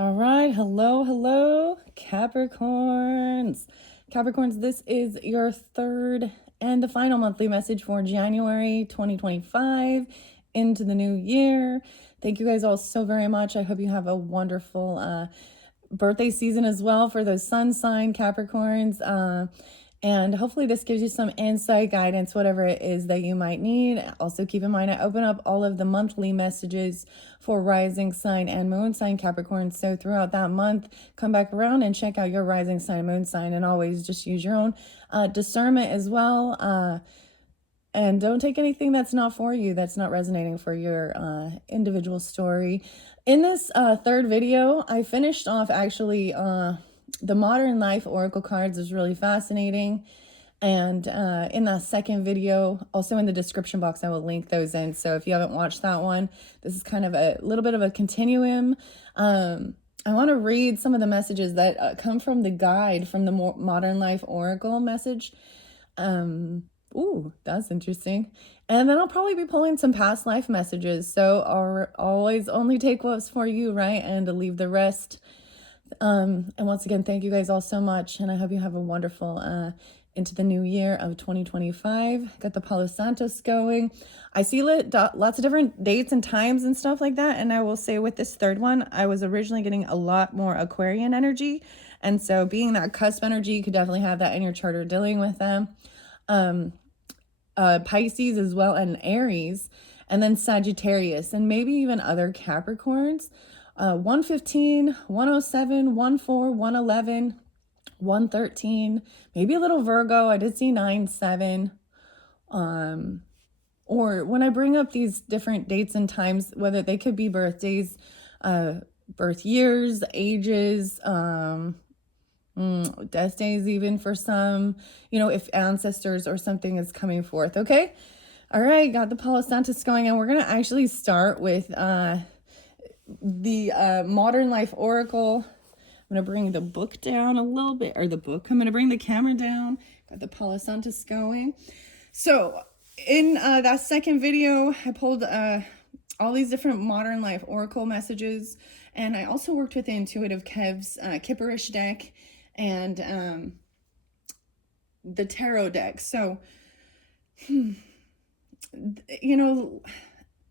All right, hello, Capricorns. Capricorns, this is your third and the final monthly message for January 2025 into the new year. Thank you guys all so very much. I hope you have a wonderful birthday season as well for those sun sign Capricorns. And hopefully this gives you some insight, guidance, whatever it is that you might need. Also keep in mind, I open up all of the monthly messages for rising sign and moon sign Capricorn. So throughout that month, come back around and check out your rising sign, moon sign, and always just use your own discernment as well. And don't take anything that's not for you, that's not resonating for your individual story. In this third video, I finished off actually the Modern Life Oracle cards. Is really fascinating. And in that second video, also in the description box, I will link those in. So if you haven't watched that one, this is kind of a little bit of a continuum. I want to read some of the messages that come from the guide from the Modern Life Oracle message. Ooh, that's interesting. And then I'll probably be pulling some past life messages. So I'll always only take what's for you, right? And to leave the rest. And once again, thank you guys all so much. And I hope you have a wonderful into the new year of 2025. Got the Palo Santos going. I see lots of different dates and times and stuff like that. And I will say with this third one, I was originally getting a lot more Aquarian energy. And so being that cusp energy, you could definitely have that in your chart or dealing with them. Pisces as well, and Aries, and then Sagittarius, and maybe even other Capricorns. 115, 107, 14, 111, 113, maybe a little Virgo. I did see 9-7. Or when I bring up these different dates and times, whether they could be birthdays, birth years, ages, death days even for some, if ancestors or something is coming forth. Okay. All right. Got the Palo Santos going, and we're going to actually start with the Modern Life Oracle. I'm going to bring the book down a little bit, or I'm going to bring the camera down. Got the Palo Santos going. So in that second video, I pulled all these different Modern Life Oracle messages, and I also worked with Intuitive Kev's Kipperish deck and the tarot deck. So,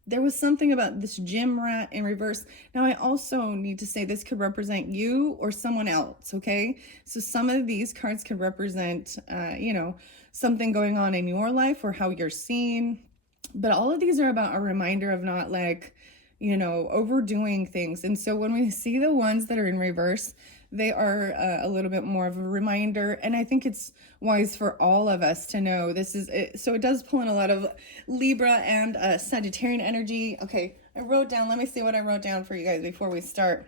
there was something about this gym rat in reverse. Now, I also need to say this could represent you or someone else, okay? So some of these cards could represent, something going on in your life or how you're seen. But all of these are about a reminder of not overdoing things. And so when we see the ones that are in reverse, they are a little bit more of a reminder. And I think it's wise for all of us to know this is it. So it does pull in a lot of Libra and Sagittarian energy. Okay, let me see what I wrote down for you guys before we start.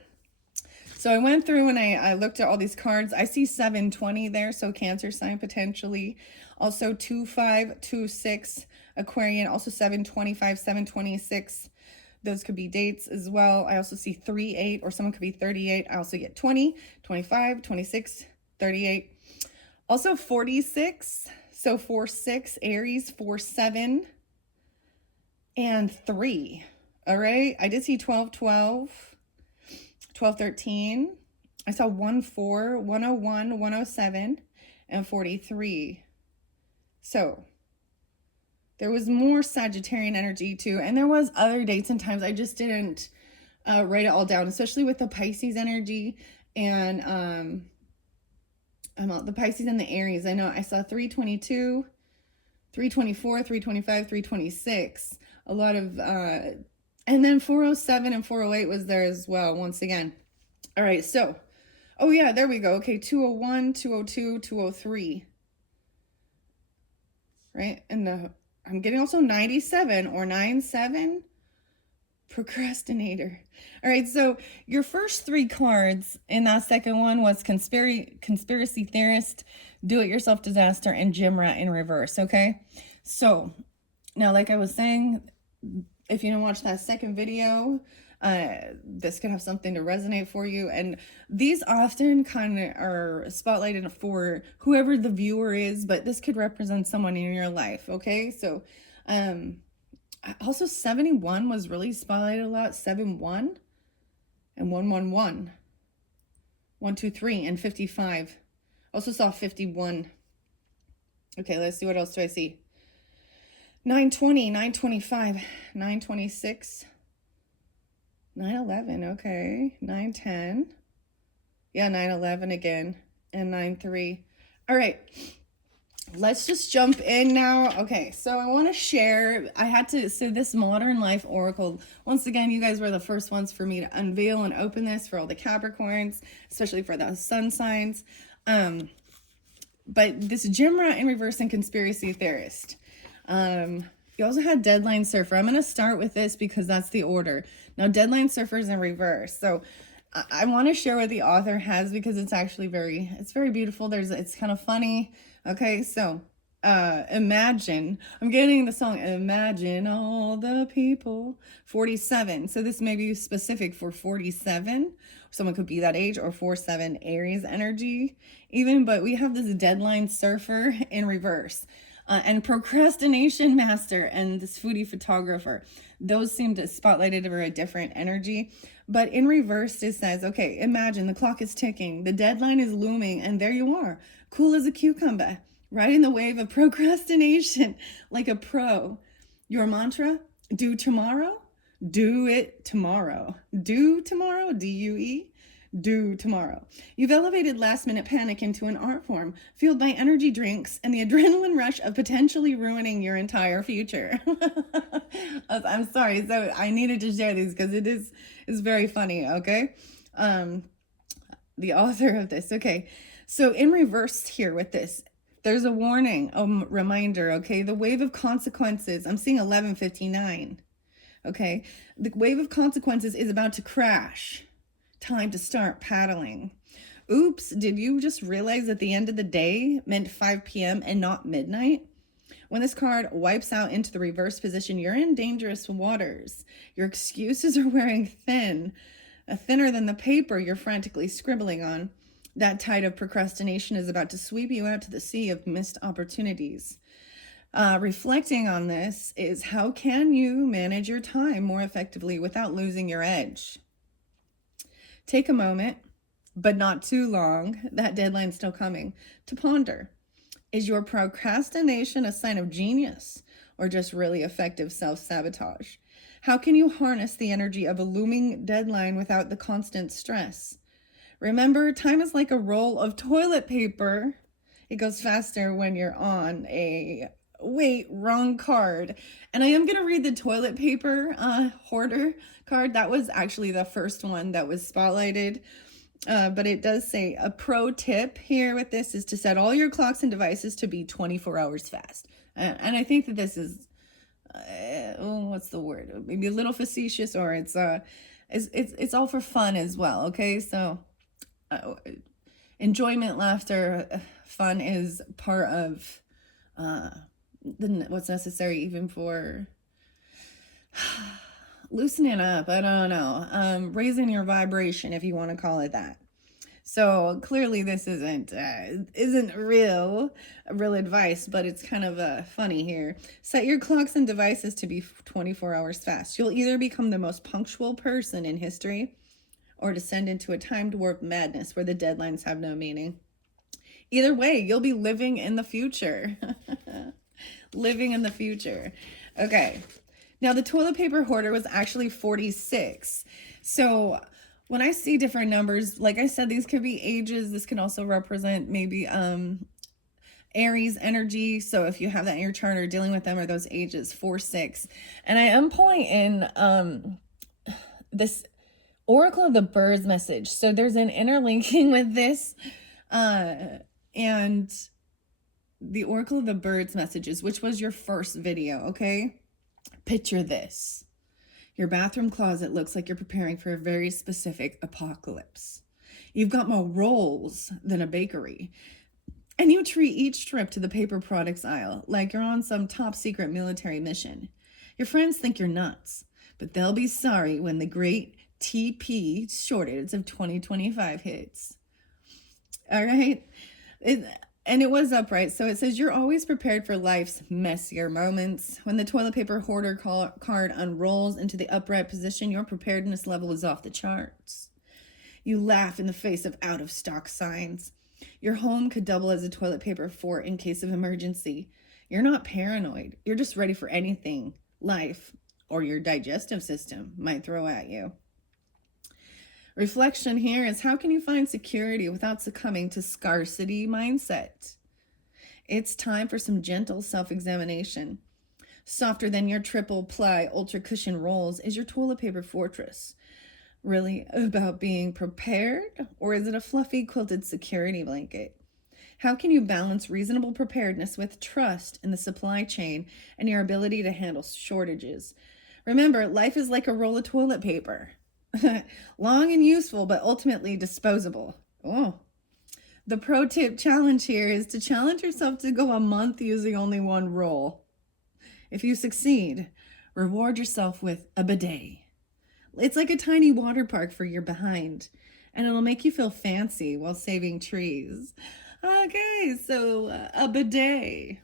So I went through and I looked at all these cards. I see 720 there, so Cancer sign potentially. Also 25, 26, Aquarian, also 725, 726. Those could be dates as well. I also see 38, or someone could be 38. I also get 20, 25, 26, 38. Also 46. So 4-6, Aries, 4-7, and 3. All right. I did see 12-12, 12-13. I saw 1-4, 101, 107, and 43. So there was more Sagittarian energy too. And there was other dates and times. I just didn't write it all down, especially with the Pisces energy and the Pisces and the Aries. I know I saw 322, 324, 325, 326. A lot of, and then 407 and 408 was there as well, once again. All right. So, oh yeah, there we go. Okay. 201, 202, 203. Right. And I'm getting also 97 or 97, procrastinator. All right, so your first three cards in that second one was conspiracy theorist, do-it-yourself disaster, and gym rat in reverse, okay? So now, like I was saying, if you didn't watch that second video, this could have something to resonate for you. And these often kind of are spotlighted for whoever the viewer is, but this could represent someone in your life. Okay. So, also 71 was really spotlighted a lot. 71 and 111. 1, 2, 3, and 55. Also saw 51. Okay, let's see, what else do I see? 920, 925, 926, 911, okay, 910. Yeah, 911 again, and 93. All right, let's just jump in now. Okay, so I want to share, so this Modern Life Oracle, once again, you guys were the first ones for me to unveil and open this for all the Capricorns, especially for the sun signs. But this Jimra in reverse and conspiracy theorist. You also had Deadline Surfer. I'm going to start with this because that's the order. Now, Deadline Surfer is in reverse. So I want to share what the author has because it's actually it's very beautiful. It's kind of funny. Okay, so imagine, I'm getting the song, Imagine All the People, 47. So this may be specific for 47. Someone could be that age, or 47 Aries energy even, but we have this Deadline Surfer in reverse. And procrastination master and this foodie photographer. Those seem to spotlight it over a different energy. But in reverse, it says, okay, imagine the clock is ticking, the deadline is looming, and there you are, cool as a cucumber, riding the wave of procrastination like a pro. Your mantra, do tomorrow, do it tomorrow. Do tomorrow, D-U-E. Do tomorrow. You've elevated last minute panic into an art form fueled by energy drinks and the adrenaline rush of potentially ruining your entire future. I'm sorry. So I needed to share these because it's very funny. Okay. The author of this. Okay. So in reverse here with this, there's a warning, a reminder. Okay. The wave of consequences. I'm seeing 1159. Okay. The wave of consequences is about to crash. Time to start paddling. Oops, did you just realize that the end of the day meant 5 p.m. and not midnight? When this card wipes out into the reverse position, you're in dangerous waters. Your excuses are wearing thin, thinner than the paper you're frantically scribbling on. That tide of procrastination is about to sweep you out to the sea of missed opportunities. Reflecting on this is, how can you manage your time more effectively without losing your edge? Take a moment, but not too long, that deadline's still coming, to ponder. Is your procrastination a sign of genius or just really effective self-sabotage? How can you harness the energy of a looming deadline without the constant stress? Remember, time is like a roll of toilet paper. It goes faster when you're on a wait, wrong card. And I am going to read the toilet paper hoarder card. That was actually the first one that was spotlighted. But it does say a pro tip here with this is to set all your clocks and devices to be 24 hours fast. And I think that this is, what's the word? Maybe a little facetious, or it's all for fun as well. Okay. So enjoyment, laughter, fun is part of, what's necessary even for loosening up. I don't know, raising your vibration, if you want to call it that. So clearly this isn't real advice, but it's kind of funny here. Set your clocks and devices to be 24 hours fast. You'll either become the most punctual person in history or descend into a timed warp madness where the deadlines have no meaning. Either way, you'll be living in the future. Living in the future. Okay. Now, the toilet paper hoarder was actually 46. So when I see different numbers, like I said, these could be ages. This can also represent maybe Aries energy. So if you have that in your chart or dealing with them, or those ages, 4, 6. And I am pulling in this Oracle of the Birds message. So there's an interlinking with this. And the Oracle of the Birds messages, which was your first video, okay? Picture this. Your bathroom closet looks like you're preparing for a very specific apocalypse. You've got more rolls than a bakery. And you treat each trip to the paper products aisle like you're on some top secret military mission. Your friends think you're nuts, but they'll be sorry when the great TP shortage of 2025 hits. All right? And it was upright. So it says you're always prepared for life's messier moments. When the toilet paper hoarder card unrolls into the upright position, your preparedness level is off the charts. You laugh in the face of out-of-stock signs. Your home could double as a toilet paper fort in case of emergency. You're not paranoid. You're just ready for anything life or your digestive system might throw at you. Reflection here is, how can you find security without succumbing to scarcity mindset? It's time for some gentle self-examination. Softer than your triple ply ultra cushion rolls is your toilet paper fortress really about being prepared, or is it a fluffy quilted security blanket? How can you balance reasonable preparedness with trust in the supply chain and your ability to handle shortages? Remember, life is like a roll of toilet paper. Long and useful, but ultimately disposable. Oh. The pro tip challenge here is to challenge yourself to go a month using only one roll. If you succeed, reward yourself with a bidet. It's like a tiny water park for your behind, and it'll make you feel fancy while saving trees. Okay, so a bidet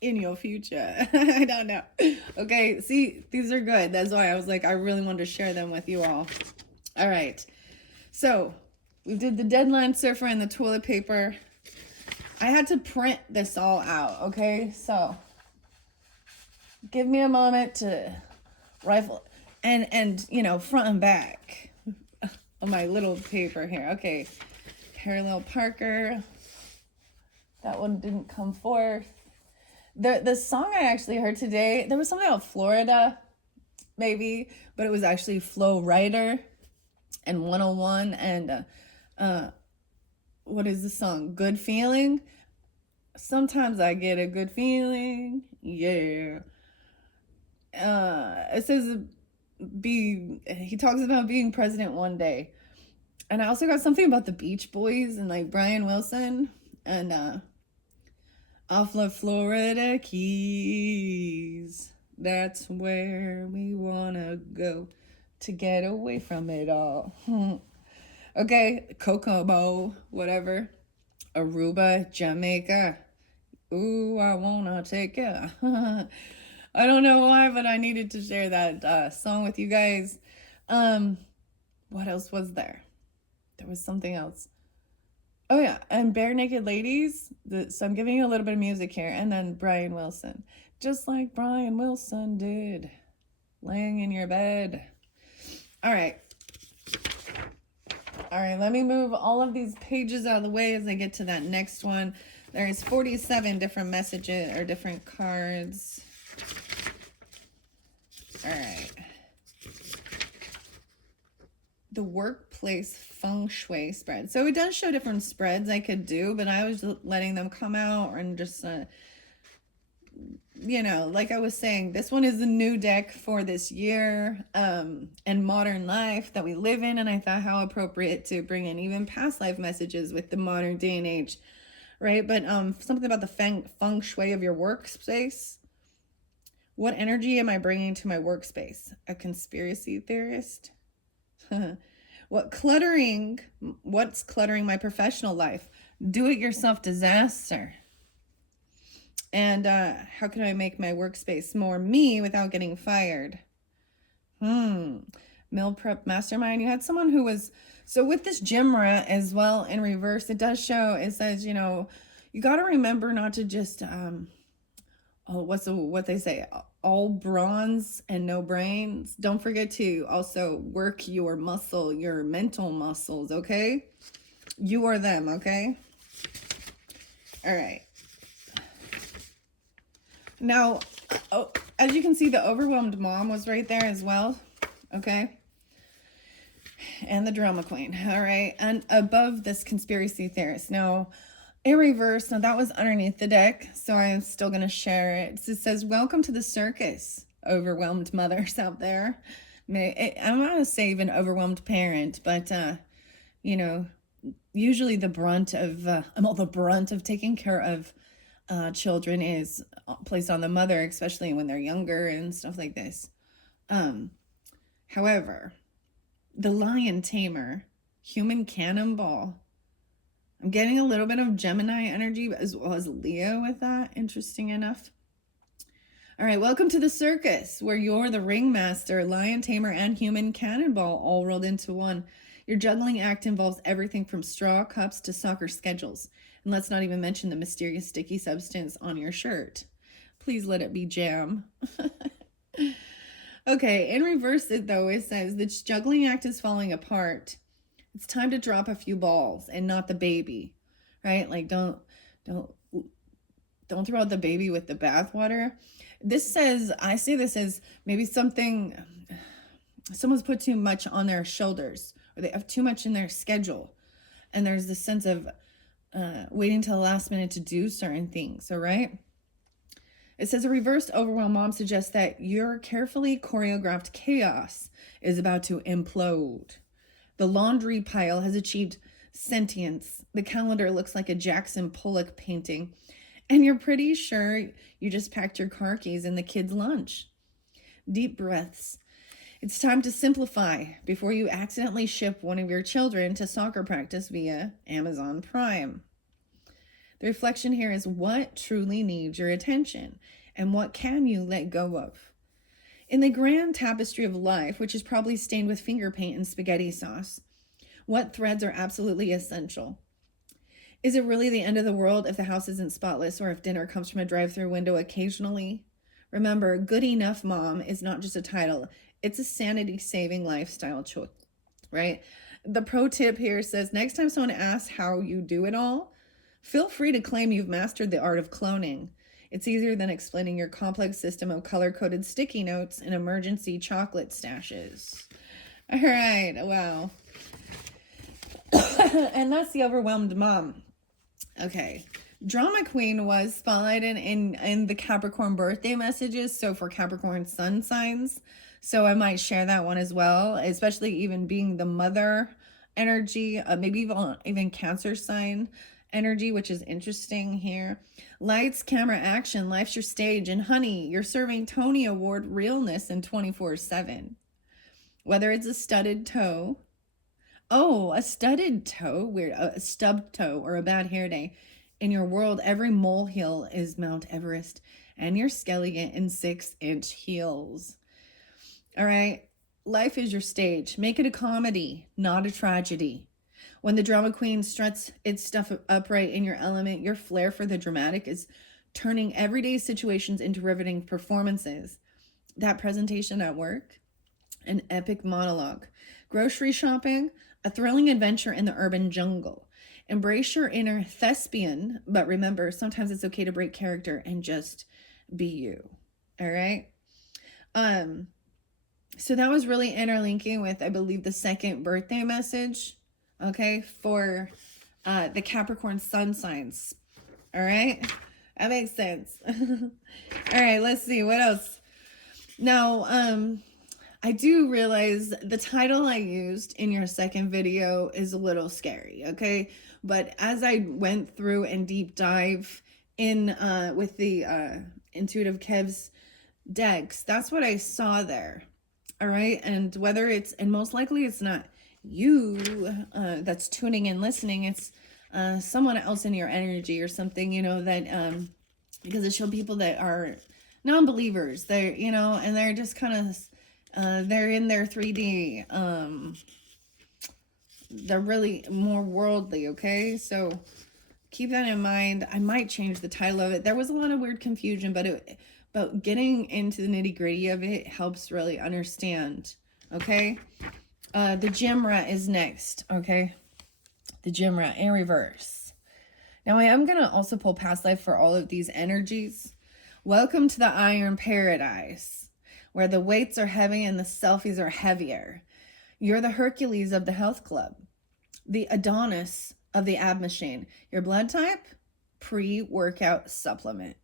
in your future. I don't know. Okay, see, these are good. That's why I was like, I really wanted to share them with you all. All right, so we did the deadline surfer and the toilet paper. I had to print this all out, okay? So give me a moment to rifle and you know, front and back on my little paper here. Okay, parallel Parker. That one didn't come forth. The song I actually heard today, there was something about Florida, maybe, but it was actually Flo Rida and 101 and what is the song? Good Feeling. Sometimes I get a good feeling. Yeah. It says he talks about being president one day. And I also got something about the Beach Boys and like Brian Wilson and off the Florida Keys. That's where we wanna go to get away from it all. Okay, Kokomo, whatever. Aruba, Jamaica. Ooh, I wanna take ya. I don't know why, but I needed to share that song with you guys. What else was there? There was something else. Oh yeah, and Bare Naked Ladies. So I'm giving you a little bit of music here, and then Brian Wilson. Just like Brian Wilson did, laying in your bed. All right, let me move all of these pages out of the way as I get to that next one. There's 47 different messages or different cards. All right. The workplace feng shui spread. So it does show different spreads I could do, but I was letting them come out and just, you know, like I was saying, this one is a new deck for this year and modern life that we live in. And I thought how appropriate to bring in even past life messages with the modern day and age, right? But something about the feng shui of your workspace. What energy am I bringing to my workspace? A conspiracy theorist? What's cluttering my professional life? Do-it-yourself disaster. And how can I make my workspace more me without getting fired? Meal prep mastermind. You had someone who was, so with this gym rat as well in reverse, it does show, it says, you know, you got to remember not to just, what they say, all bronze and no brains. Don't forget to also work your mental muscles, okay? You are them, okay? All right. Now, as you can see, the overwhelmed mom was right there as well, okay? And the drama queen, all right? And above this conspiracy theorist. Now, in reverse, now that was underneath the deck, so I'm still going to share it. It says, welcome to the circus, overwhelmed mothers out there. I'm not going to say even overwhelmed parent, but, you know, usually the brunt of taking care of children is placed on the mother, especially when they're younger and stuff like this. However, the lion tamer, human cannonball, I'm getting a little bit of Gemini energy as well as Leo with that. Interesting enough. All right, welcome to the circus where you're the ringmaster, lion tamer, and human cannonball all rolled into one. Your juggling act involves everything from straw cups to soccer schedules. And let's not even mention the mysterious sticky substance on your shirt. Please let it be jam. Okay, in reverse it though, it says the juggling act is falling apart. It's time to drop a few balls and not the baby, right? Like don't throw out the baby with the bathwater. This says, I see this as maybe someone's put too much on their shoulders, or they have too much in their schedule. And there's this sense of waiting till the last minute to do certain things, all right? It says a reversed overwhelm mom suggests that your carefully choreographed chaos is about to implode. The laundry pile has achieved sentience. The calendar looks like a Jackson Pollock painting. And you're pretty sure you just packed your car keys in the kids' lunch. Deep breaths. It's time to simplify before you accidentally ship one of your children to soccer practice via Amazon Prime. The reflection here is what truly needs your attention and what can you let go of? In the grand tapestry of life, which is probably stained with finger paint and spaghetti sauce, what threads are absolutely essential? Is it really the end of the world if the house isn't spotless or if dinner comes from a drive-through window occasionally? Remember, good enough mom is not just a title. It's a sanity-saving lifestyle choice, right? The pro tip here says, next time someone asks how you do it all, feel free to claim you've mastered the art of cloning. It's easier than explaining your complex system of color-coded sticky notes and emergency chocolate stashes. All right, wow. And that's the overwhelmed mom. Okay, Drama Queen was spotlighted in the Capricorn birthday messages, so for Capricorn sun signs. So I might share that one as well, especially even being the mother energy, maybe even Cancer sign energy, which is interesting here. Lights, camera, action, life's your stage, and honey, you're serving Tony Award realness in 24/7. Whether it's a studded toe, a studded toe, weird, a stubbed toe, or a bad hair day. In your world, every molehill is Mount Everest, and you're scaling it in 6-inch heels. All right, life is your stage. Make it a comedy, not a tragedy. When the drama queen struts its stuff upright in your element, your flair for the dramatic is turning everyday situations into riveting performances. That presentation at work, an epic monologue. Grocery shopping, a thrilling adventure in the urban jungle. Embrace your inner thespian, but remember, sometimes it's okay to break character and just be you. All right? So that was really interlinking with, I believe, the second birthday message, okay, for the Capricorn sun signs. All right? That makes sense. All right, let's see. What else? Now, I do realize the title I used in your second video is a little scary, okay? But as I went through and deep dive in with the Intuitive Kev's decks, that's what I saw there, all right? And whether it's, and most likely it's not you that's tuning in, listening, it's someone else in your energy or something, you know, that, because it showed people that are non-believers, they're, you know, and they're just kind of, they're in their 3D, they're really more worldly, okay? So keep that in mind. I might change the title of it. There was a lot of weird confusion, but getting into the nitty-gritty of it helps really understand, okay? The gym rat is next, okay? The gym rat in reverse. Now I am going to also pull past life for all of these energies. Welcome to the Iron Paradise, where the weights are heavy and the selfies are heavier. You're the Hercules of the health club, the Adonis of the ab machine. Your blood type? Pre-workout supplement.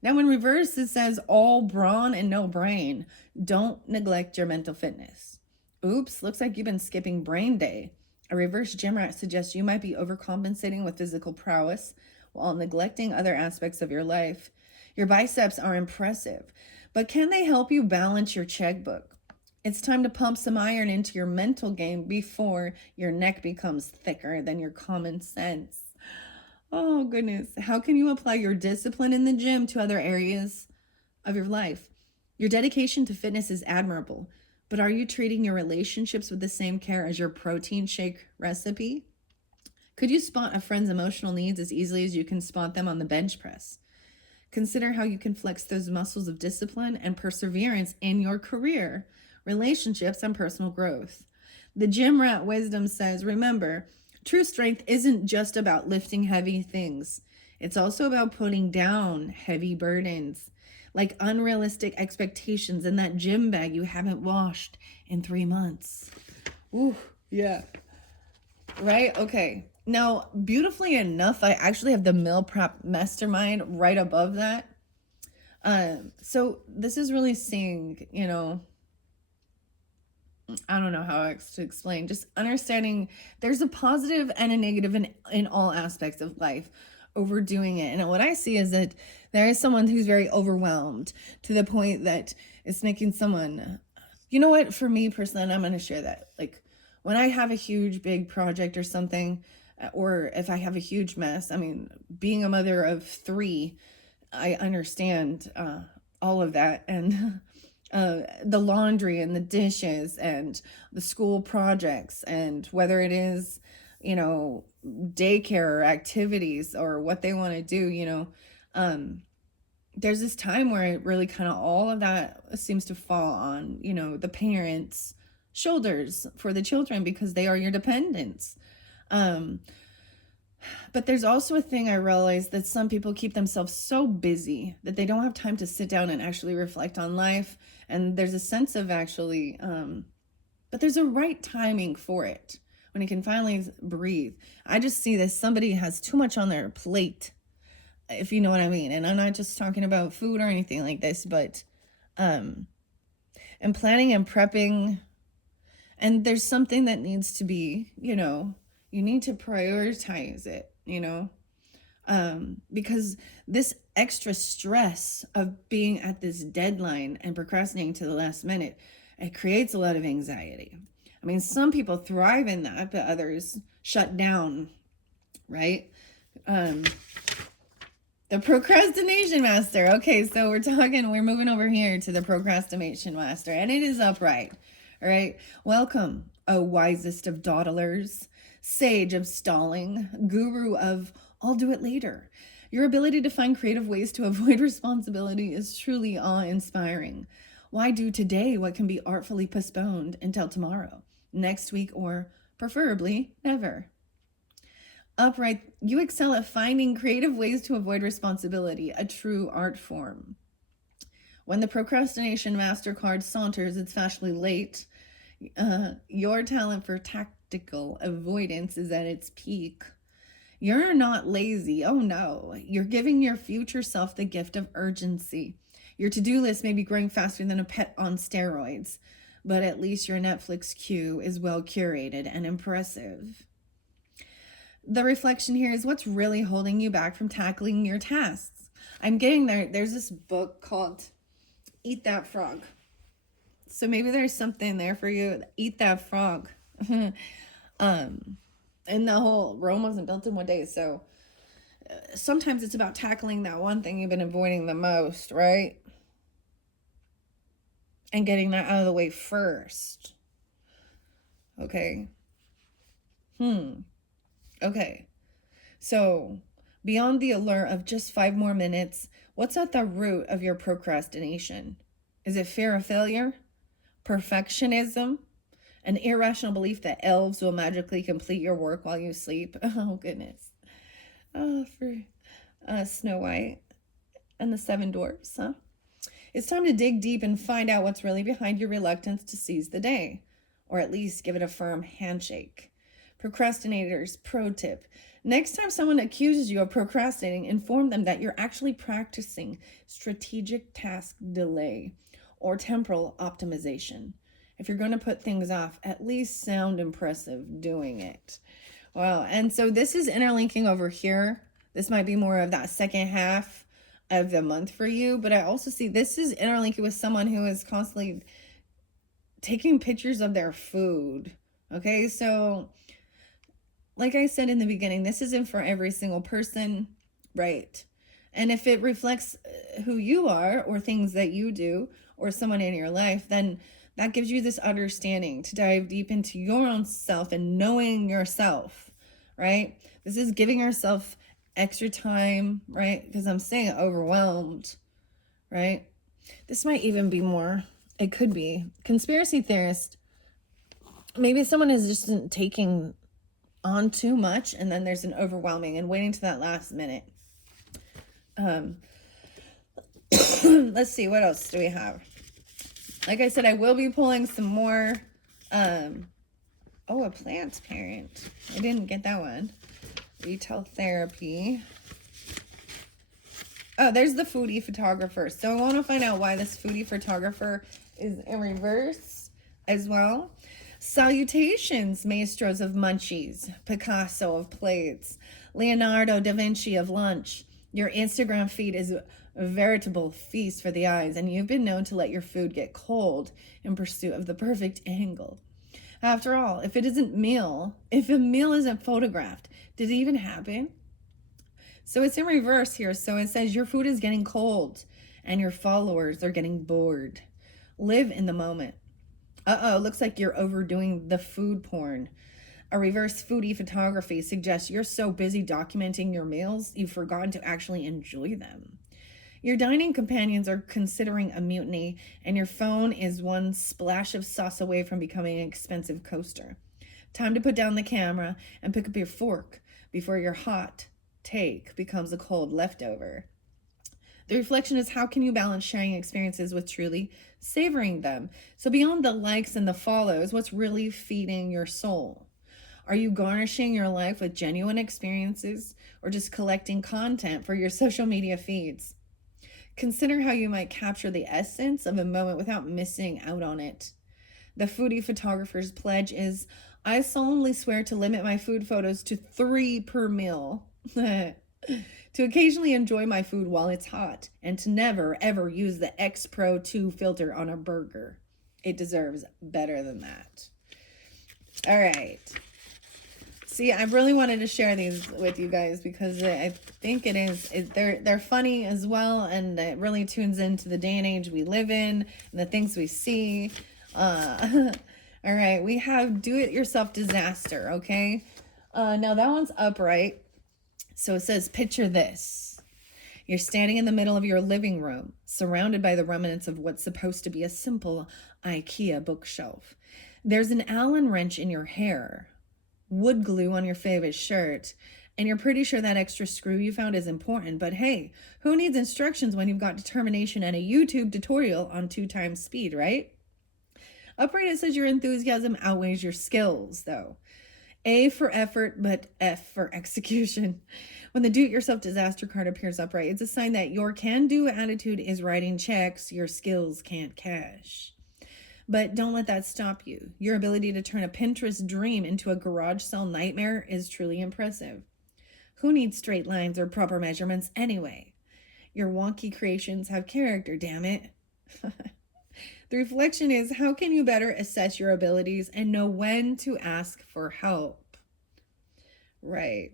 Now in reverse, it says all brawn and no brain. Don't neglect your mental fitness. Oops, looks like you've been skipping brain day. A reverse gym rat suggests you might be overcompensating with physical prowess while neglecting other aspects of your life. Your biceps are impressive, but can they help you balance your checkbook? It's time to pump some iron into your mental game before your neck becomes thicker than your common sense. Oh, goodness. How can you apply your discipline in the gym to other areas of your life? Your dedication to fitness is admirable, But are you treating your relationships with the same care as your protein shake recipe? Could you spot a friend's emotional needs as easily as you can spot them on the bench press? Consider how you can flex those muscles of discipline and perseverance in your career, relationships, and personal growth. The gym rat wisdom says, remember, true strength isn't just about lifting heavy things. It's also about putting down heavy burdens, like unrealistic expectations in that gym bag you haven't washed in 3 months. Ooh, yeah. Right? Okay. Now, beautifully enough, I actually have the meal prep mastermind right above that. So this is really seeing, I don't know how else to explain, just understanding there's a positive and a negative in all aspects of life. Overdoing it. And what I see is that there is someone who's very overwhelmed to the point that it's making someone, you know what, for me personally, and I'm going to share that, like when I have a huge, big project or something, or if I have a huge mess, I mean, being a mother of 3, I understand all of that. And the laundry and the dishes and the school projects, and whether it is, daycare or activities or what they want to do, there's this time where it really kind of all of that seems to fall on, the parents' shoulders for the children because they are your dependents. But there's also a thing I realized that some people keep themselves so busy that they don't have time to sit down and actually reflect on life. And there's a sense of actually, but there's a right timing for it when you can finally breathe. I just see that somebody has too much on their plate, if you know what I mean. And I'm not just talking about food or anything like this, but and planning and prepping. And there's something that needs to be, you need to prioritize it, because this extra stress of being at this deadline and procrastinating to the last minute, it creates a lot of anxiety. I mean, some people thrive in that, but others shut down, right? The procrastination master. Okay, so we're moving over here to the procrastination master, and it is upright. All right. Welcome, O wisest of dawdlers, sage of stalling, guru of I'll do it later. Your ability to find creative ways to avoid responsibility is truly awe-inspiring. Why do today what can be artfully postponed until tomorrow, next week, or preferably never? Upright, you excel at finding creative ways to avoid responsibility, a true art form. When the procrastination master card saunters its fashionably late, your talent for tactical avoidance is at its peak. You're not lazy. Oh no, you're giving your future self the gift of urgency. Your to-do list may be growing faster than a pet on steroids, but at least your Netflix queue is well curated and impressive. The reflection here is what's really holding you back from tackling your tasks. I'm getting there. There's this book called Eat That Frog. So maybe there's something there for you. Eat that frog. And the whole Rome wasn't built in one day. So sometimes it's about tackling that one thing you've been avoiding the most, right? And getting that out of the way first. Okay. Okay. So beyond the allure of just 5 more minutes, what's at the root of your procrastination? Is it fear of failure? Perfectionism? An irrational belief that elves will magically complete your work while you sleep? Oh, goodness. Oh, for Snow White and the 7 Dwarfs, huh? It's time to dig deep and find out what's really behind your reluctance to seize the day, or at least give it a firm handshake. Procrastinators, pro tip. Next time someone accuses you of procrastinating, inform them that you're actually practicing strategic task delay or temporal optimization. If you're going to put things off, at least sound impressive doing it. Wow. And so this is interlinking over here. This might be more of that second half of the month for you, but I also see this is interlinking with someone who is constantly taking pictures of their food. Okay, so like I said in the beginning, this isn't for every single person, right? And if it reflects who you are or things that you do or someone in your life, then That gives you this understanding to dive deep into your own self and knowing yourself, right? This is giving yourself extra time, right? Because I'm saying overwhelmed, right? This might even be more, it could be. Conspiracy theorist, maybe someone is just taking on too much and then there's an overwhelming and waiting to that last minute. Let's see, what else do we have? Like I said, I will be pulling some more. Oh, a plant parent. I didn't get that one. Retail therapy. Oh, there's the foodie photographer. So I want to find out why this foodie photographer is in reverse as well. Salutations, maestros of munchies, Picasso of plates, Leonardo da Vinci of lunch. Your Instagram feed is a veritable feast for the eyes, and you've been known to let your food get cold in pursuit of the perfect angle. After all, if a meal isn't photographed, did it even happen? So it's in reverse here. So it says your food is getting cold and your followers are getting bored. Live in the moment. Looks like you're overdoing the food porn. A reverse foodie photography suggests you're so busy documenting your meals, you've forgotten to actually enjoy them. Your dining companions are considering a mutiny, and your phone is one splash of sauce away from becoming an expensive coaster. Time to put down the camera and pick up your fork before your hot take becomes a cold leftover. The reflection is, how can you balance sharing experiences with truly savoring them? So beyond the likes and the follows, what's really feeding your soul? Are you garnishing your life with genuine experiences or just collecting content for your social media feeds? Consider how you might capture the essence of a moment without missing out on it. The foodie photographer's pledge is, I solemnly swear to limit my food photos to 3 per meal. To occasionally enjoy my food while it's hot, and to never ever use the X Pro 2 filter on a burger. It deserves better than that. All right. See, I really wanted to share these with you guys because I think they're funny as well, and it really tunes into the day and age we live in and the things we see. All right, we have do-it-yourself disaster, okay? Now that one's upright. So it says, picture this. You're standing in the middle of your living room, surrounded by the remnants of what's supposed to be a simple IKEA bookshelf. There's an Allen wrench in your hair, wood glue on your favorite shirt, and you're pretty sure that extra screw you found is important. But hey, who needs instructions when you've got determination and a YouTube tutorial on 2 times speed, right? Upright, it says your enthusiasm outweighs your skills, though. A for effort, but F for execution. When the do-it-yourself disaster card appears upright, it's a sign that your can-do attitude is writing checks your skills can't cash. But don't let that stop you. Your ability to turn a Pinterest dream into a garage sale nightmare is truly impressive. Who needs straight lines or proper measurements anyway? Your wonky creations have character, damn it. The reflection is, how can you better assess your abilities and know when to ask for help? Right.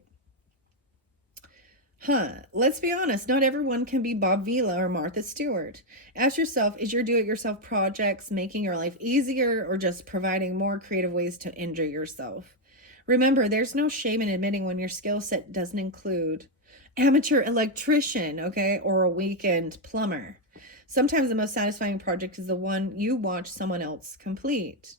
Let's be honest, not everyone can be Bob Vila or Martha Stewart. Ask yourself, is your do-it-yourself projects making your life easier or just providing more creative ways to injure yourself? Remember, there's no shame in admitting when your skill set doesn't include amateur electrician, okay, or a weekend plumber. Sometimes the most satisfying project is the one you watch someone else complete.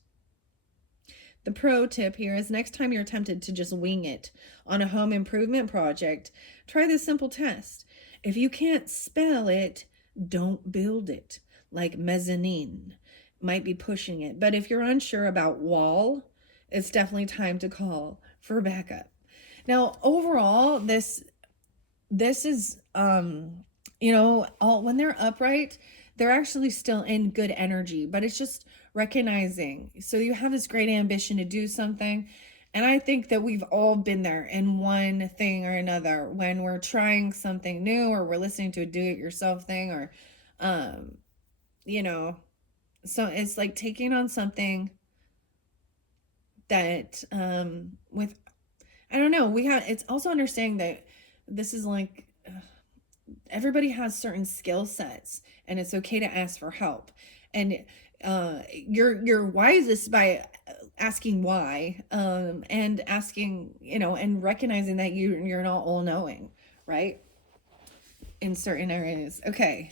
The pro tip here is, next time you're tempted to just wing it on a home improvement project, try this simple test. If you can't spell it, don't build it. Like mezzanine might be pushing it. But if you're unsure about wall, it's definitely time to call for backup. Now, overall, this is, when they're upright, they're actually still in good energy, but it's just recognizing. So you have this great ambition to do something. And I think that we've all been there in one thing or another when we're trying something new or we're listening to a do-it-yourself thing or, so it's like taking on something that, it's also understanding that this is like, everybody has certain skill sets and it's okay to ask for help. And You're wisest by asking why, and asking, and recognizing that you're not all knowing, right? In certain areas. Okay.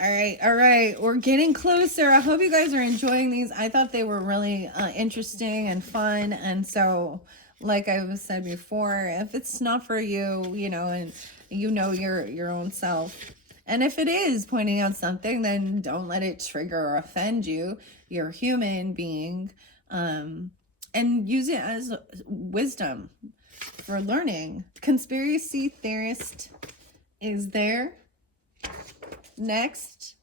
All right. We're getting closer. I hope you guys are enjoying these. I thought they were really interesting and fun. And so, like I said before, if it's not for you, and your own self, and if it is pointing out something, then don't let it trigger or offend you. You're a human being, and use it as wisdom for learning. Conspiracy theorist is there. Next,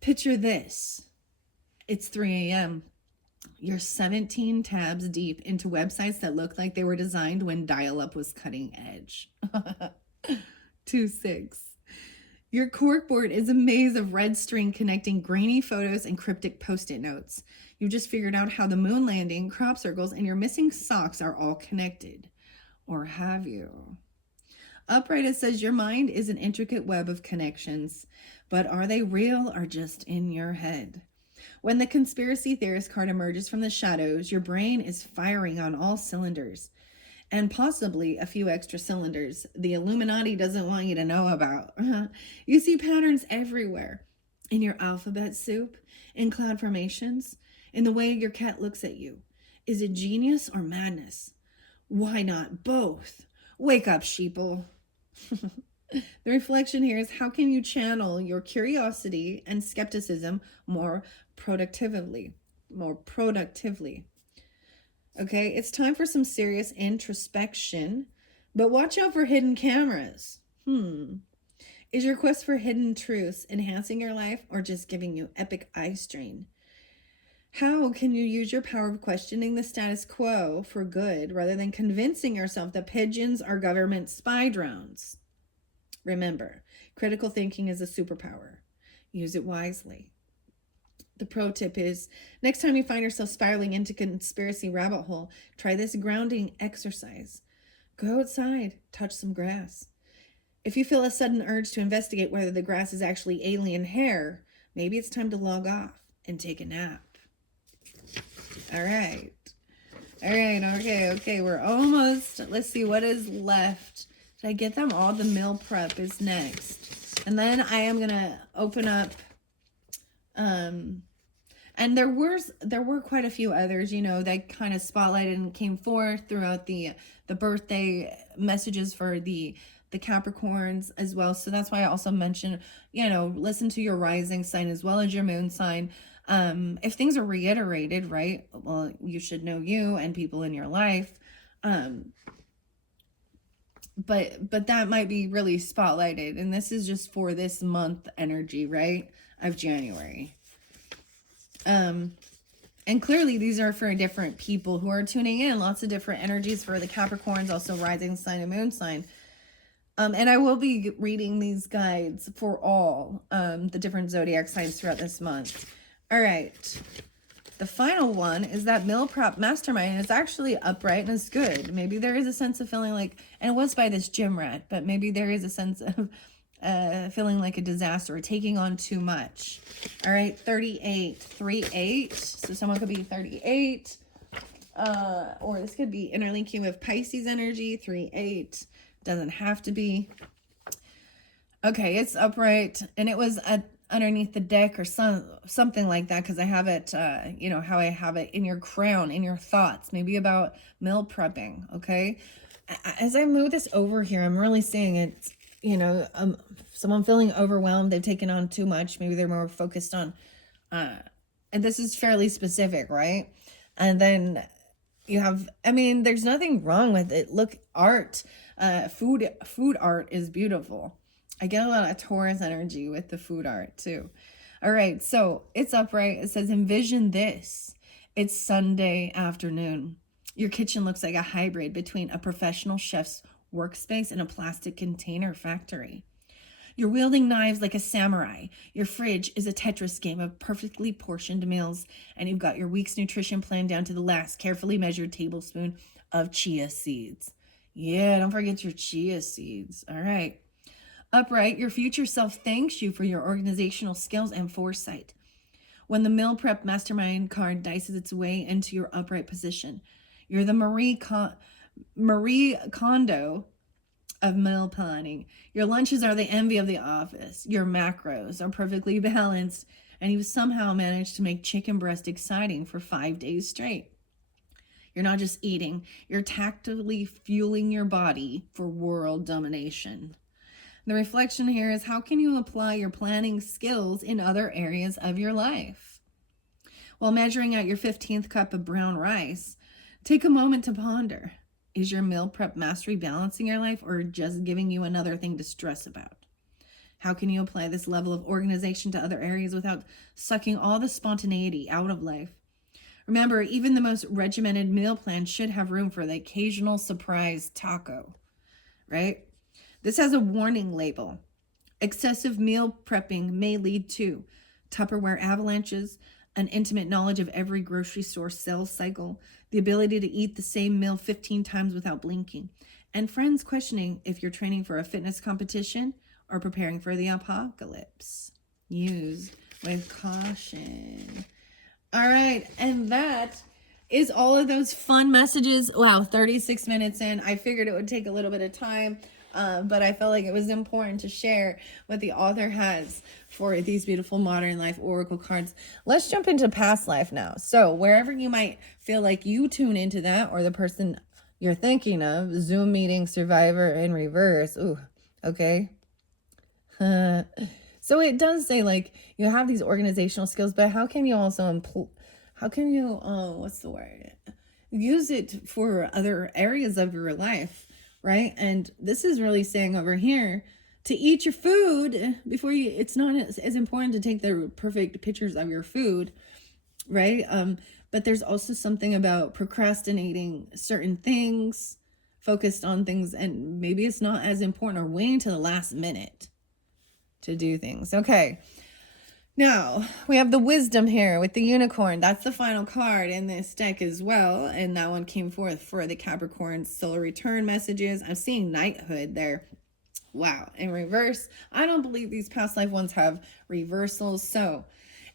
picture this. It's 3 a.m. You're 17 tabs deep into websites that look like they were designed when dial-up was cutting edge. 2-6. Your corkboard is a maze of red string connecting grainy photos and cryptic post-it notes. You just figured out how the moon landing, crop circles, and your missing socks are all connected. Or have you? Upright, it says your mind is an intricate web of connections, but are they real or just in your head? When the conspiracy theorist card emerges from the shadows, your brain is firing on all cylinders, and possibly a few extra cylinders the Illuminati doesn't want you to know about. You see patterns everywhere. In your alphabet soup, in cloud formations, in the way your cat looks at you. Is it genius or madness? Why not both? Wake up, sheeple. The reflection here is, how can you channel your curiosity and skepticism more productively? Okay, it's time for some serious introspection, but watch out for hidden cameras. Is your quest for hidden truths enhancing your life or just giving you epic eye strain? How can you use your power of questioning the status quo for good rather than convincing yourself that pigeons are government spy drones? Remember, critical thinking is a superpower. Use it wisely. The pro tip is, next time you find yourself spiraling into conspiracy rabbit hole, try this grounding exercise. Go outside, touch some grass. If you feel a sudden urge to investigate whether the grass is actually alien hair, maybe it's time to log off and take a nap. All right. Okay. We're almost, let's see what is left. Did I get them all? The meal prep is next. And then I am going to open up, and there were quite a few others, that kind of spotlighted and came forth throughout the birthday messages for the Capricorns as well. So that's why I also mentioned, listen to your rising sign as well as your moon sign. If things are reiterated, right, well, you should know you and people in your life. But that might be really spotlighted. And this is just for this month energy, right, of January. And clearly these are for different people who are tuning in. Lots of different energies for the Capricorns, also rising sign and moon sign. And I will be reading these guides for all the different zodiac signs throughout this month. All right. The final one is that meal prep mastermind, and it's actually upright and it's good. Maybe there is a sense of feeling like, and it was by this gym rat, but maybe there is a sense of feeling like a disaster or taking on too much. All right, 38, 3-8. So someone could be 38, or this could be interlinking with Pisces energy, 3-8. Doesn't have to be. Okay, it's upright, and it was underneath the deck or something like that, because I have it, how I have it in your crown, in your thoughts, maybe about meal prepping, okay? As I move this over here, I'm really seeing it, someone feeling overwhelmed, they've taken on too much, maybe they're more focused on, and this is fairly specific, right? And then you have, there's nothing wrong with it. Look, art, food art is beautiful. I get a lot of Taurus energy with the food art too. All right, so it's upright. It says, envision this. It's Sunday afternoon. Your kitchen looks like a hybrid between a professional chef's workspace and a plastic container factory. You're wielding knives like a samurai. Your fridge is a Tetris game of perfectly portioned meals, and you've got your week's nutrition plan down to the last carefully measured tablespoon of chia seeds. Yeah, don't forget your chia seeds. All right. Upright, your future self thanks you for your organizational skills and foresight. when the meal prep mastermind card dices its way into your upright position. You're the Marie Kondo of meal planning. Your lunches are the envy of the office. Your macros are perfectly balanced, and you've somehow managed to make chicken breast exciting for 5 days straight. You're not just eating, you're tactically fueling your body for world domination. The reflection here is, how can you apply your planning skills in other areas of your life? While measuring out your 15th cup of brown rice, take a moment to ponder. Is your meal prep mastery balancing your life, or just giving you another thing to stress about? How can you apply this level of organization to other areas without sucking all the spontaneity out of life? Remember, even the most regimented meal plan should have room for the occasional surprise taco, right? This has a warning label. Excessive meal prepping may lead to Tupperware avalanches, an intimate knowledge of every grocery store sales cycle, the ability to eat the same meal 15 times without blinking, and friends questioning if you're training for a fitness competition or preparing for the apocalypse. Use with caution. All right, and that is all of those fun messages. Wow, 36 minutes in. I figured it would take a little bit of time, but I felt like it was important to share what the author has for these beautiful modern life oracle cards. Let's jump into past life now. So wherever you might feel like you tune into that, or the person you're thinking of, Zoom meeting survivor in reverse. Ooh, okay. So it does say, like, you have these organizational skills, but how can you also use it for other areas of your life, right? And this is really saying over here to eat your food before you, it's not as important to take the perfect pictures of your food, right? But there's also something about procrastinating certain things, focused on things, and maybe it's not as important, or waiting to the last minute to do things. Okay. Now we have the wisdom here with the unicorn. That's the final card in this deck as well. And that one came forth for the Capricorn solar return messages. I'm seeing knighthood there. Wow. In reverse. I don't believe these past life ones have reversals. So,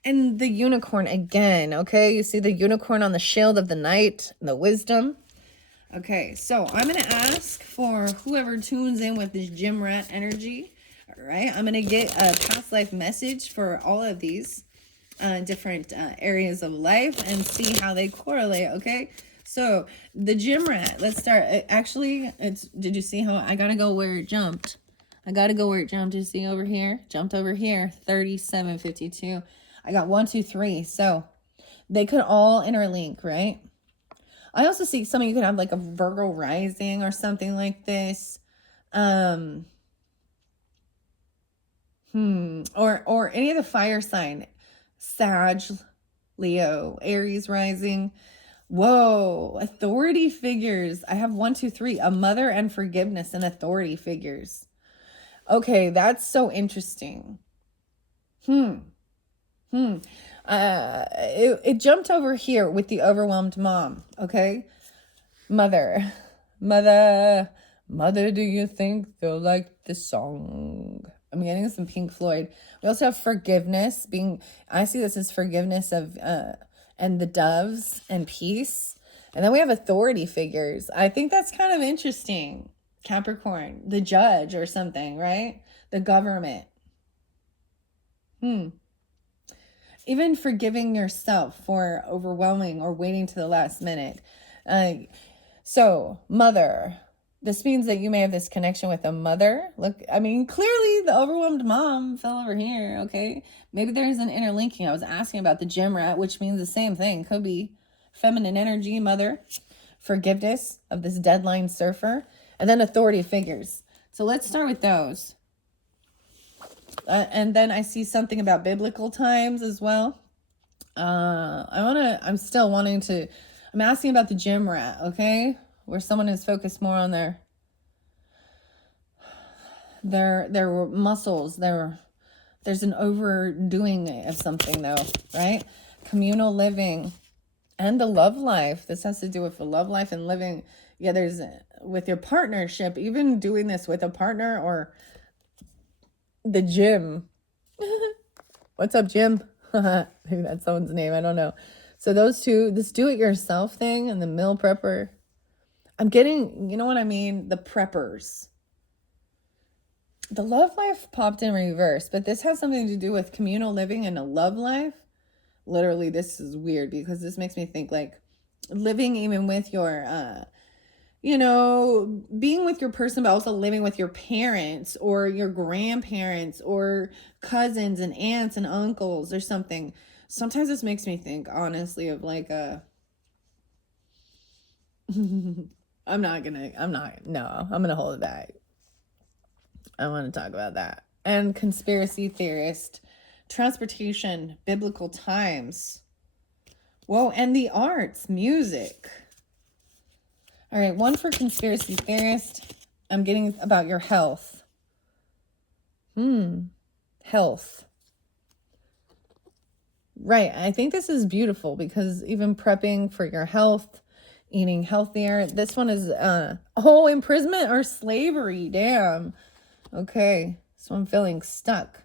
and the unicorn again. Okay. You see the unicorn on the shield of the knight, the wisdom. Okay. So I'm going to ask for whoever tunes in with this gym rat energy. All right, I'm going to get a past life message for all of these different areas of life and see how they correlate, okay? So, the gym rat, let's start. Did you see how I got to go where it jumped? Did you see over here? Jumped over here, 3752. I got 1, 2, 3. So, they could all interlink, right? I also see some of you could have like a Virgo rising or something like this. Or any of the fire sign, Sag, Leo, Aries rising. Whoa, authority figures. I have 1, 2, 3, a mother and forgiveness and authority figures. Okay, that's so interesting. It jumped over here with the overwhelmed mom. Okay, mother, do you think they'll like this song? I'm getting some Pink Floyd. We also have forgiveness I see this as forgiveness of, and the doves and peace. And then we have authority figures. I think that's kind of interesting. Capricorn, the judge or something, right? The government. Even forgiving yourself for overwhelming or waiting to the last minute. So, mother. This means that you may have this connection with a mother. Look, I mean, clearly the overwhelmed mom fell over here, okay? Maybe there's an interlinking. I was asking about the gem rat, which means the same thing. Could be feminine energy, mother, forgiveness of this deadline surfer, and then authority figures. So let's start with those. And then I see something about biblical times as well. I'm asking about the gym rat, okay? Where someone is focused more on their muscles. There's an overdoing of something though, right? Communal living and the love life. This has to do with the love life and living. Yeah, there's with your partnership, even doing this with a partner or the gym. What's up, Jim? Maybe that's someone's name. I don't know. So those two, this do-it-yourself thing and the meal prepper, I'm getting, you know what I mean? The preppers. The love life popped in reverse, but this has something to do with communal living and a love life. Literally, this is weird because this makes me think like living even with your, being with your person, but also living with your parents or your grandparents or cousins and aunts and uncles or something. Sometimes this makes me think, honestly, of like I'm gonna hold it back. I want to talk about that. And conspiracy theorist, transportation, biblical times. Whoa, and the arts, music. All right, one for conspiracy theorist. I'm getting about your health. Health. Right, I think this is beautiful because even prepping for your health, eating healthier. This one is, imprisonment or slavery. Damn. Okay, so I'm feeling stuck.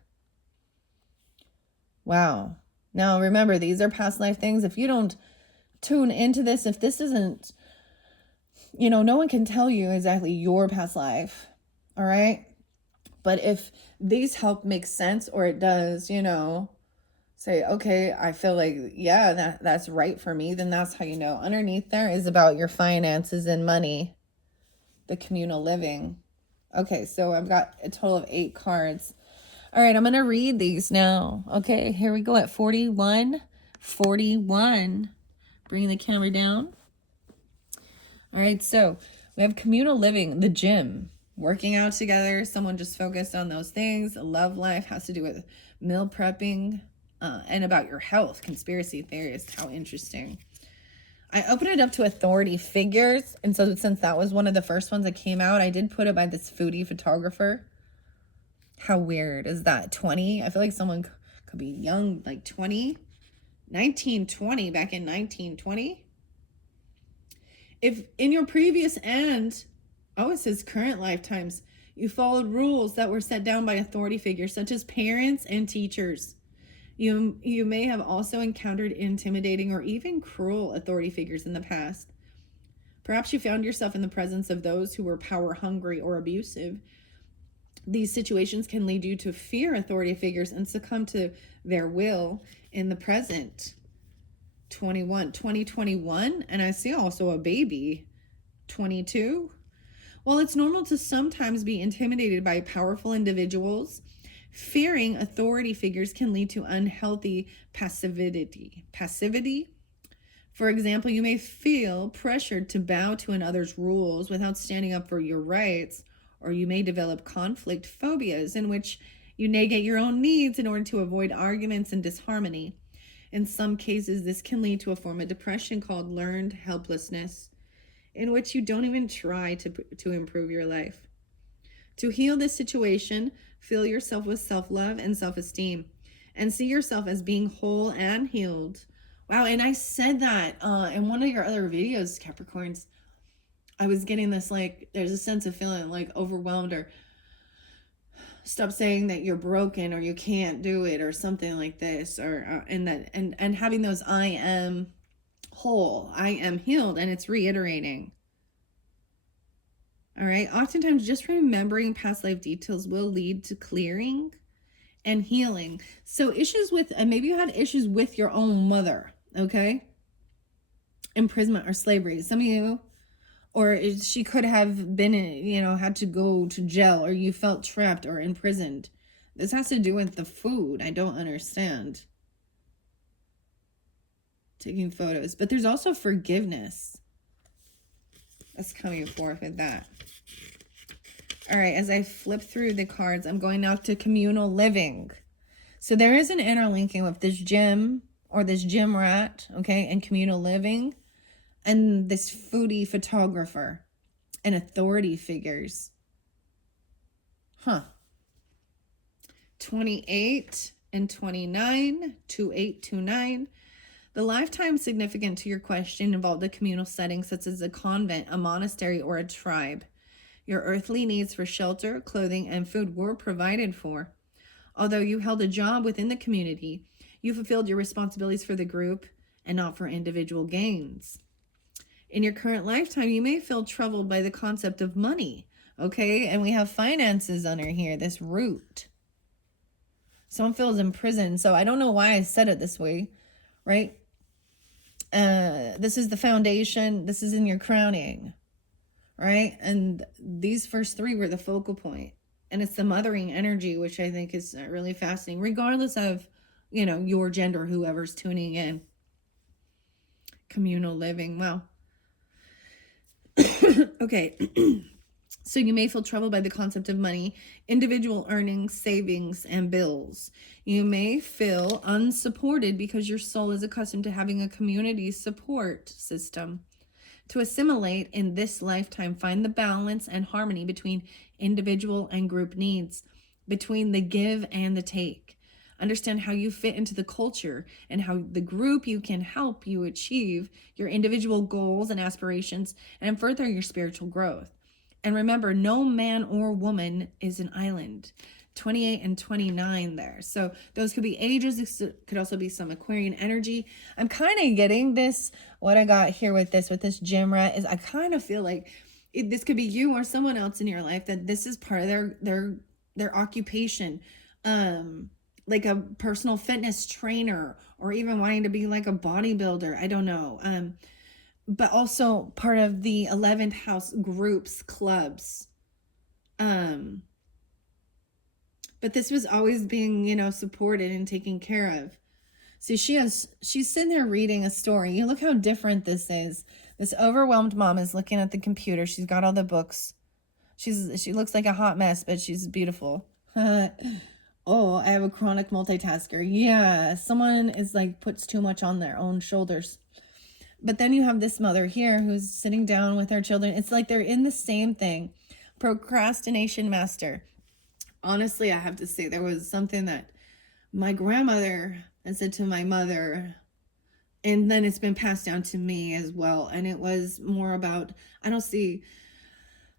Wow. Now remember, these are past life things. If you don't tune into this, if this isn't, no one can tell you exactly your past life. All right. But if these help make sense, or it does, say, okay, I feel like, yeah, that's right for me, then that's how you know. Underneath there is about your finances and money, the communal living. Okay, so I've got a total of 8 cards. All right, I'm going to read these now. Okay, here we go at 41. Bringing the camera down. All right, so we have communal living, the gym, working out together, someone just focused on those things. Love life has to do with meal prepping and about your health. Conspiracy theorist, how interesting. I opened it up to authority figures. And so since that was one of the first ones that came out, I did put it by this foodie photographer. How weird is that? 20? I feel like someone could be young, like 20. 1920, back in 1920. If in your previous it says current lifetimes, you followed rules that were set down by authority figures such as parents and teachers. You may have also encountered intimidating or even cruel authority figures in the past. Perhaps you found yourself in the presence of those who were power hungry or abusive. These situations can lead you to fear authority figures and succumb to their will in the present. 2021, and I see also a baby. 22. While it's normal to sometimes be intimidated by powerful individuals, fearing authority figures can lead to unhealthy passivity. For example, you may feel pressured to bow to another's rules without standing up for your rights, or you may develop conflict phobias in which you negate your own needs in order to avoid arguments and disharmony. In some cases, this can lead to a form of depression called learned helplessness, in which you don't even try to improve your life. To heal this situation, fill yourself with self-love and self-esteem, and see yourself as being whole and healed. Wow, and I said that in one of your other videos, Capricorns. I was getting this, like, there's a sense of feeling like overwhelmed, or stop saying that you're broken or you can't do it or something like this, or and having those I am whole, I am healed, and it's reiterating. All right, oftentimes just remembering past life details will lead to clearing and healing. So issues with, maybe you had issues with your own mother, okay? Imprisonment or slavery. Some of you, or she could have been, had to go to jail, or you felt trapped or imprisoned. This has to do with the food. I don't understand. Taking photos. But there's also forgiveness that's coming forth with that. All right, as I flip through the cards, I'm going now to communal living. So there is an interlinking with this gym, or this gym rat, okay, and communal living, and this foodie photographer and authority figures. 28 and 29, 2829. The lifetime significant to your question involved a communal setting such as a convent, a monastery, or a tribe. Your earthly needs for shelter, clothing, and food were provided for. Although you held a job within the community, You fulfilled your responsibilities for the group and not for individual gains. In your current lifetime, you may feel troubled by the concept of money. Okay, and we have finances under here, this root. Someone feels imprisoned. So I don't know why I said it this way, right? This is the foundation. This is in your crowning, right? And these first three were the focal point. And it's the mothering energy, which I think is really fascinating, regardless of, you know, your gender, whoever's tuning in. Communal living. Well, okay. So you may feel troubled by the concept of money, individual earnings, savings, and bills. You may feel unsupported because your soul is accustomed to having a community support system. To assimilate in this lifetime, find the balance and harmony between individual and group needs, between the give and the take. Understand how you fit into the culture and how the group you can help you achieve your individual goals and aspirations and further your spiritual growth. And remember, no man or woman is an island. 28 and 29 there. So those could be ages. This could also be some Aquarian energy. I'm kind of getting this. What I got here with this gym rat is I kind of feel like this could be you or someone else in your life, that this is part of their occupation. Like a personal fitness trainer, or even wanting to be like a bodybuilder. I don't know. But also part of the 11th house groups, clubs. But this was always being, you know, supported and taken care of. See, she's sitting there reading a story. You look how different this is. This overwhelmed mom is looking at the computer. She's got all the books. She looks like a hot mess, but she's beautiful. Oh, I have a chronic multitasker. Yeah, someone is like puts too much on their own shoulders. But then you have this mother here who's sitting down with her children. It's like they're in the same thing. Procrastination master. Honestly, I have to say, there was something that my grandmother had said to my mother, and then it's been passed down to me as well. And it was more about, I don't see,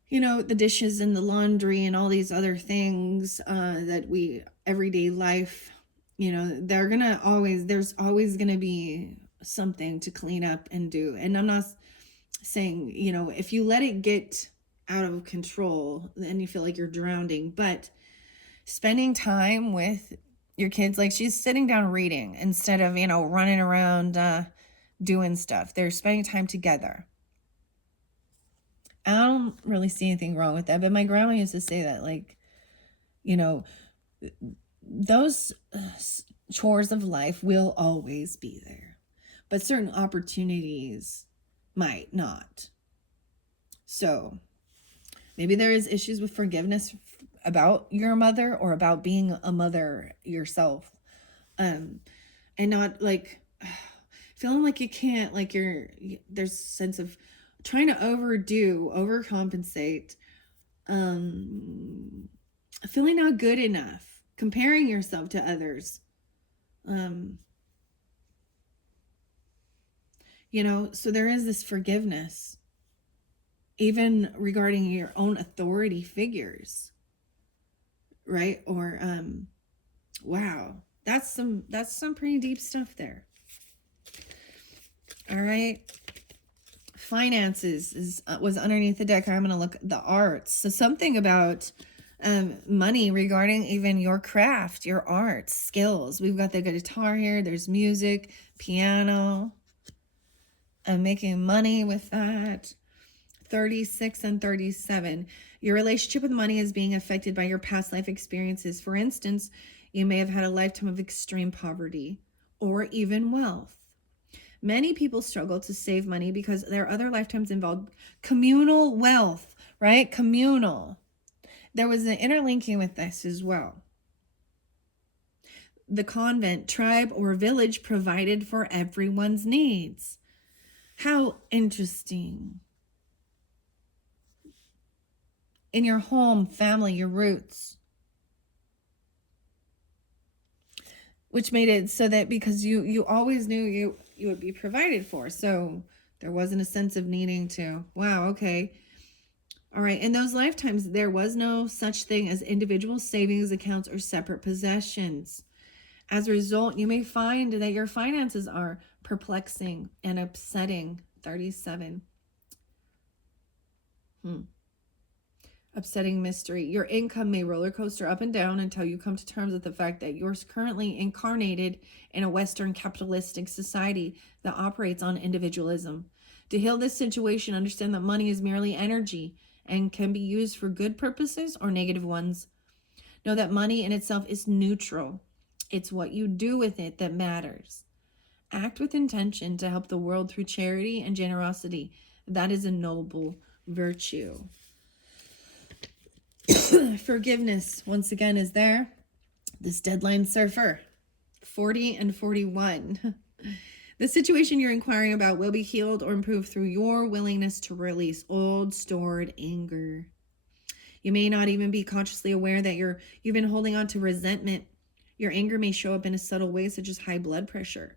you know, the dishes and the laundry and all these other things that we, everyday life, you know, there's always going to be something to clean up and do. And I'm not saying, you know, if you let it get out of control, then you feel like you're drowning. But spending time with your kids, like she's sitting down reading instead of, you know, running around doing stuff. They're spending time together. I don't really see anything wrong with that. But my grandma used to say that, like, you know, those chores of life will always be there, but certain opportunities might not. So maybe there is issues with forgiveness about your mother, or about being a mother yourself. And not like feeling like you can't, like there's a sense of trying to overcompensate, feeling not good enough, comparing yourself to others. You know, so there is this forgiveness, even regarding your own authority figures, right? Or, wow, that's some pretty deep stuff there. All right. Finances was underneath the deck. I'm going to look at the arts. So something about money regarding even your craft, your arts, skills. We've got the guitar here. There's music, piano, and making money with that. 36 and 37. Your relationship with money is being affected by your past life experiences. For instance, you may have had a lifetime of extreme poverty or even wealth. Many people struggle to save money because their other lifetimes involved communal wealth, right? Communal. There was an interlinking with this as well. The convent, tribe, or village provided for everyone's needs. How interesting. In your home, family, your roots. Which made it so that because you always knew you would be provided for. So there wasn't a sense of needing to, wow, okay. All right. In those lifetimes, there was no such thing as individual savings accounts or separate possessions. As a result, you may find that your finances are perplexing and upsetting. 37. Upsetting mystery. Your income may roller coaster up and down until you come to terms with the fact that you're currently incarnated in a Western capitalistic society that operates on individualism. To heal this situation, understand that money is merely energy and can be used for good purposes or negative ones. Know that money in itself is neutral. It's what you do with it that matters. Act with intention to help the world through charity and generosity. That is a noble virtue. Forgiveness, once again, is there. This deadline surfer, 40 and 41. The situation you're inquiring about will be healed or improved through your willingness to release old stored anger. You may not even be consciously aware that you've been holding on to resentment. Your anger may show up in a subtle way, such as high blood pressure,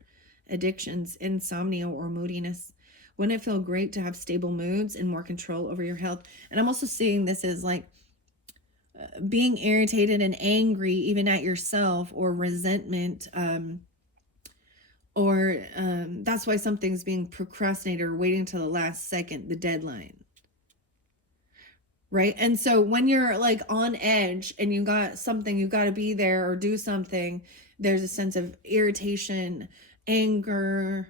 addictions, insomnia, or moodiness. Wouldn't it feel great to have stable moods and more control over your health? And I'm also seeing this as like being irritated and angry even at yourself, or resentment, or that's why something's being procrastinated or waiting until the last second, the deadline. Right? And so when you're like on edge and you got something, you got to be there or do something, there's a sense of irritation, anger,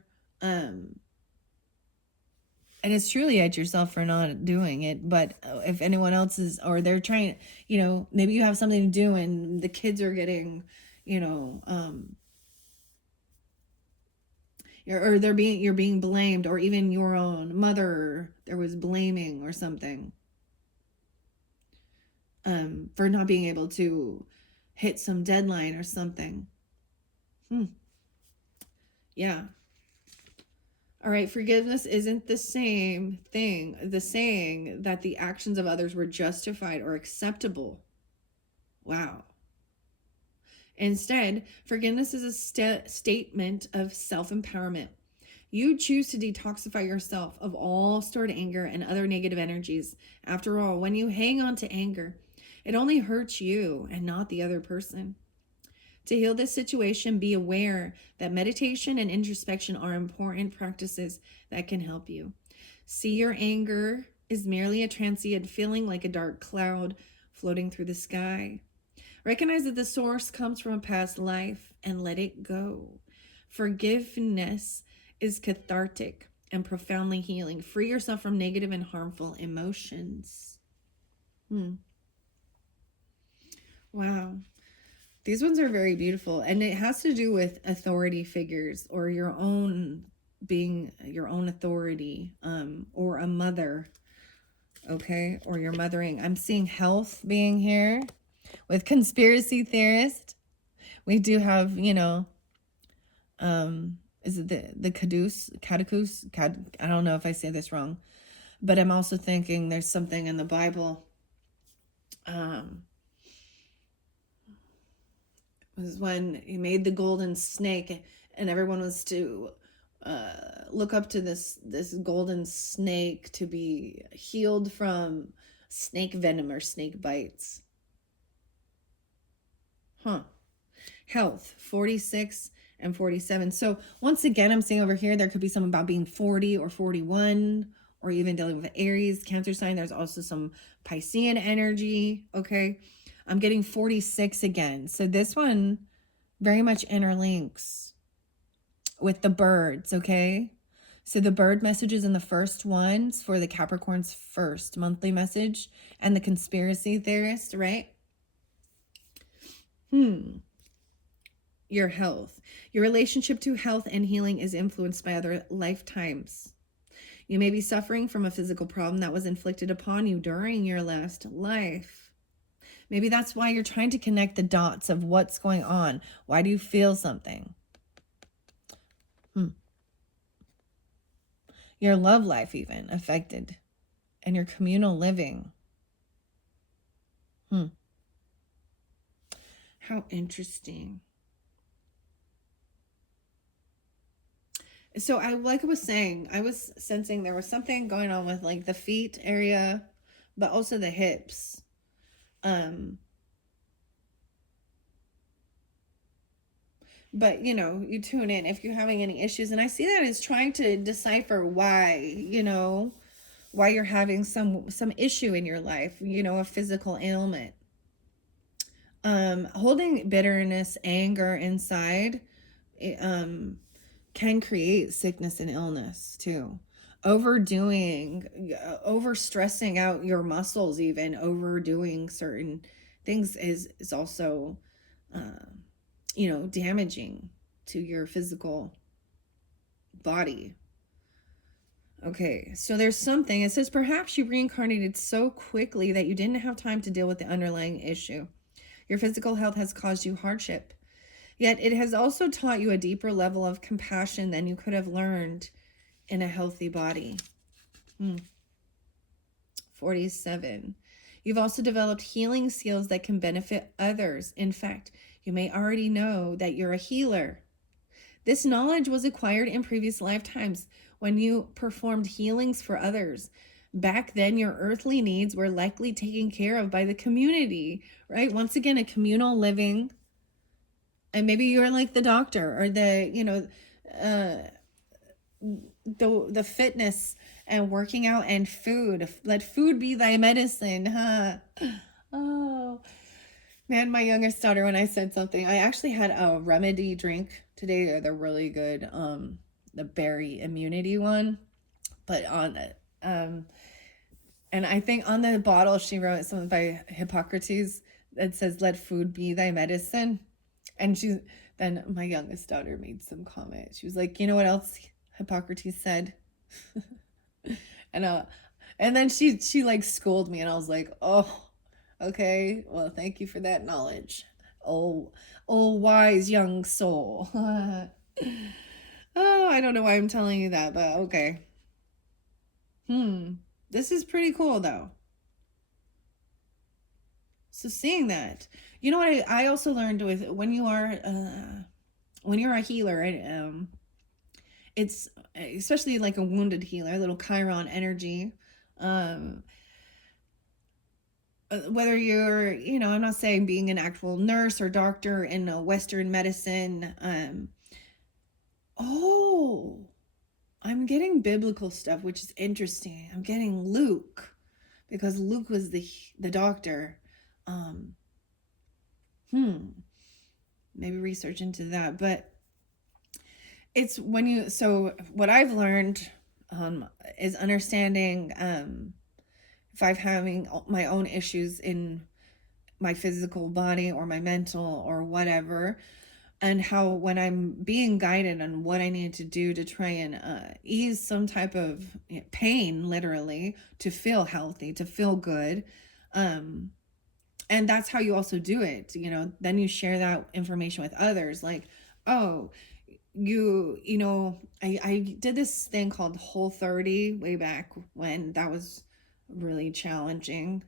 and it's truly at yourself for not doing it. But if anyone else is, or they're trying, maybe you have something to do and the kids are getting, or you're being blamed, or even your own mother, there was blaming or something, for not being able to hit some deadline or something. Yeah. All right, forgiveness isn't the same thing, the saying that the actions of others were justified or acceptable. Wow. Instead, forgiveness is a statement of self-empowerment. You choose to detoxify yourself of all stored anger and other negative energies. After all, when you hang on to anger, it only hurts you and not the other person. To heal this situation, be aware that meditation and introspection are important practices that can help you. See your anger is merely a transient feeling, like a dark cloud floating through the sky. Recognize that the source comes from a past life and let it go. Forgiveness is cathartic and profoundly healing. Free yourself from negative and harmful emotions. Wow. These ones are very beautiful, and it has to do with authority figures, or your own being your own authority, or a mother, okay, or your mothering. I'm seeing health being here with conspiracy theorist. We do have, is it the Caduceus? I don't know if I say this wrong, but I'm also thinking there's something in the Bible. Was when he made the golden snake, and everyone was to look up to this golden snake to be healed from snake venom or snake bites. Health, 46 and 47. So once again, I'm seeing over here, there could be something about being 40 or 41, or even dealing with Aries, Cancer sign. There's also some Piscean energy, okay? I'm getting 46 again. So this one very much interlinks with the birds, okay? So the bird messages in the first ones for the Capricorn's first monthly message, and the conspiracy theorist, right? Your health. Your relationship to health and healing is influenced by other lifetimes. You may be suffering from a physical problem that was inflicted upon you during your last life. Maybe that's why you're trying to connect the dots of what's going on. Why do you feel something? Your love life even affected, and your communal living. How interesting. So like I was saying, I was sensing there was something going on with like the feet area, but also the hips. But, you tune in if you're having any issues. And I see that as trying to decipher why, why you're having some issue in your life, a physical ailment. Holding bitterness, anger inside, can create sickness and illness too. Over stressing out your muscles, even overdoing certain things is also, damaging to your physical body. Okay, so there's something. It says perhaps you reincarnated so quickly that you didn't have time to deal with the underlying issue. Your physical health has caused you hardship. Yet it has also taught you a deeper level of compassion than you could have learned in a healthy body. 47. You've also developed healing skills that can benefit others. In fact, you may already know that you're a healer. This knowledge was acquired in previous lifetimes when you performed healings for others. Back then, your earthly needs were likely taken care of by the community, right? Once again, a communal living. And maybe you're like the doctor or the fitness and working out and food. Let food be thy medicine, huh? Oh, man, my youngest daughter, when I said something, I actually had a remedy drink today. They're really good. The berry immunity one, but on it. And I think on the bottle she wrote something by Hippocrates that says, "Let food be thy medicine." And then my youngest daughter made some comment. She was like, "You know what else Hippocrates said?" And then she like schooled me, and I was like, "Oh, okay. Well, thank you for that knowledge. Oh, wise young soul." Oh, I don't know why I'm telling you that, but okay. This is pretty cool though. So seeing that, you know what I also learned with when you're a healer, it's especially like a wounded healer, a little Chiron energy. Whether you're, I'm not saying being an actual nurse or doctor in a Western medicine. I'm getting biblical stuff, which is interesting. I'm getting Luke because Luke was the doctor. Maybe research into that, but it's so what I've learned is understanding if I'm having my own issues in my physical body or my mental or whatever, and how when I'm being guided on what I need to do to try and ease some type of pain, literally, to feel healthy, to feel good. And that's how you also do it. Then you share that information with others. Like, oh, I did this thing called Whole30 way back when that was really challenging.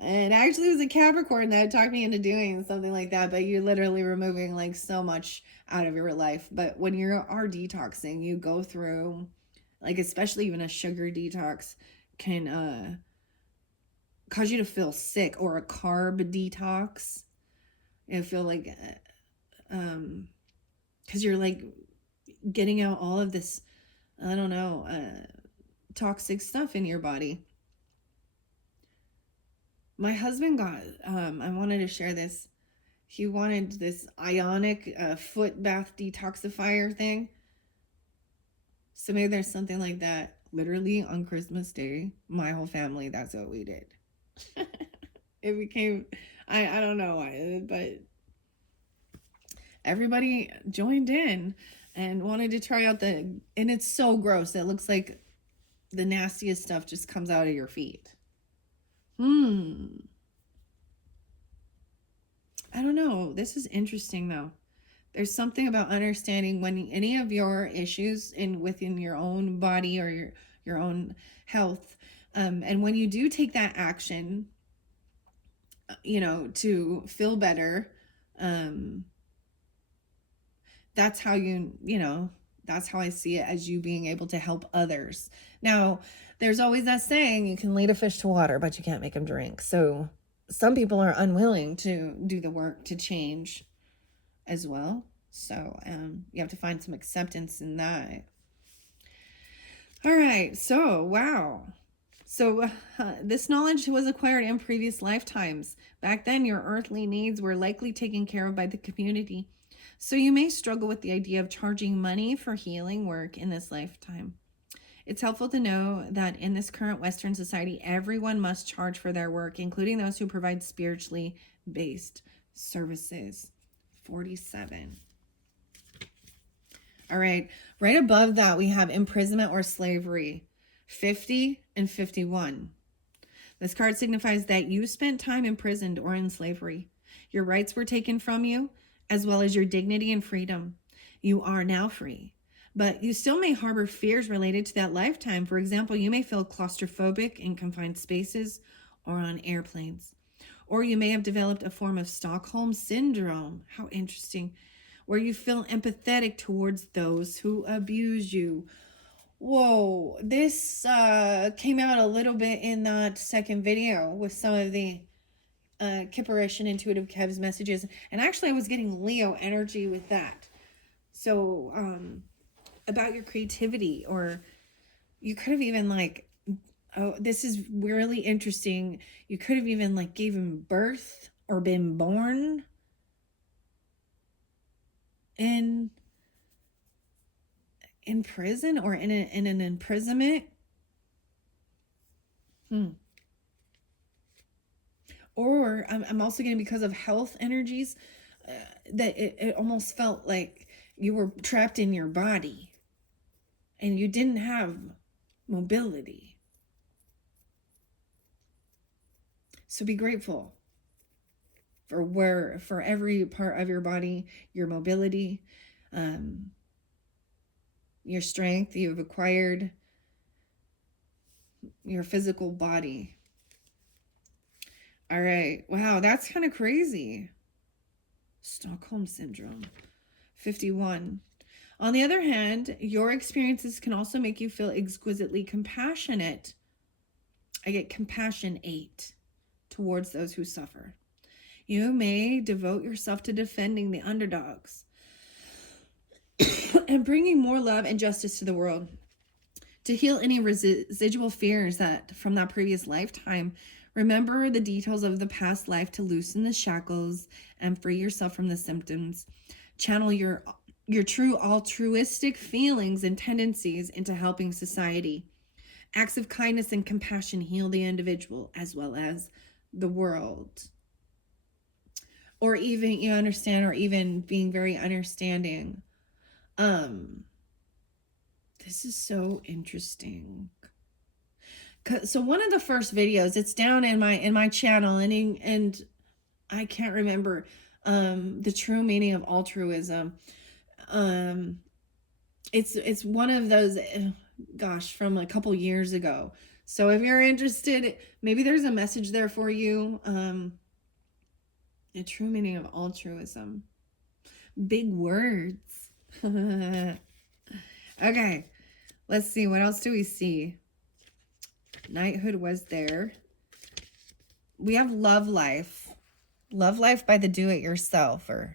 And actually it was a Capricorn that talked me into doing something like that, but you're literally removing like so much out of your life. But when you are detoxing, you go through, like, especially even a sugar detox can cause you to feel sick, or a carb detox. I feel like because you're like getting out all of this, I don't know, toxic stuff in your body. My husband got, I wanted to share this. He wanted this ionic foot bath detoxifier thing. So maybe there's something like that. Literally on Christmas Day, my whole family, that's what we did. It became, I don't know why, but everybody joined in and wanted to try out and it's so gross. It looks like the nastiest stuff just comes out of your feet. I don't know. This is interesting though. There's something about understanding when any of your issues within your own body or your own health, and when you do take that action, to feel better, that's how that's how I see it, as you being able to help others. Now, there's always that saying, you can lead a fish to water, but you can't make them drink. So some people are unwilling to do the work to change. as well. So you have to find some acceptance in that. All right. So, wow. So this knowledge was acquired in previous lifetimes. Back then, your earthly needs were likely taken care of by the community. So you may struggle with the idea of charging money for healing work in this lifetime. It's helpful to know that in this current Western society, everyone must charge for their work, including those who provide spiritually based services. 47. All right. Right above that, we have imprisonment or slavery. 50 and 51. This card signifies that you spent time imprisoned or in slavery. Your rights were taken from you, as well as your dignity and freedom. You are now free, but you still may harbor fears related to that lifetime. For example, you may feel claustrophobic in confined spaces or on airplanes. Or you may have developed a form of Stockholm syndrome. How interesting. Where you feel empathetic towards those who abuse you. Whoa, this came out a little bit in that second video with some of the Kipperish and Intuitive Kev's messages. And actually, I was getting Leo energy with that. So, about your creativity, or you could have even like, oh, this is really interesting. You could have even like given birth or been born in prison or in an imprisonment. Or I'm also getting, because of health energies, that it almost felt like you were trapped in your body and you didn't have mobility. So be grateful for every part of your body, your mobility, your strength you've acquired, your physical body. All right. Wow, that's kind of crazy. Stockholm Syndrome. 51. On the other hand, your experiences can also make you feel exquisitely compassionate. I get compassion 8 towards those who suffer. You may devote yourself to defending the underdogs and bringing more love and justice to the world. To heal any residual fears that from that previous lifetime, remember the details of the past life to loosen the shackles and free yourself from the symptoms. Channel your true altruistic feelings and tendencies into helping society. Acts of kindness and compassion heal the individual as well as the world. Or even, you understand, or even being very understanding. This is so interesting. So one of the first videos, it's down in my channel, and I can't remember the true meaning of altruism. It's one of those, gosh, from a couple years ago. So if you're interested, maybe there's a message there for you. The true meaning of altruism. Big words. Okay, let's see. What else do we see? Knighthood was there. We have love life. Love life by the do-it-yourselfer.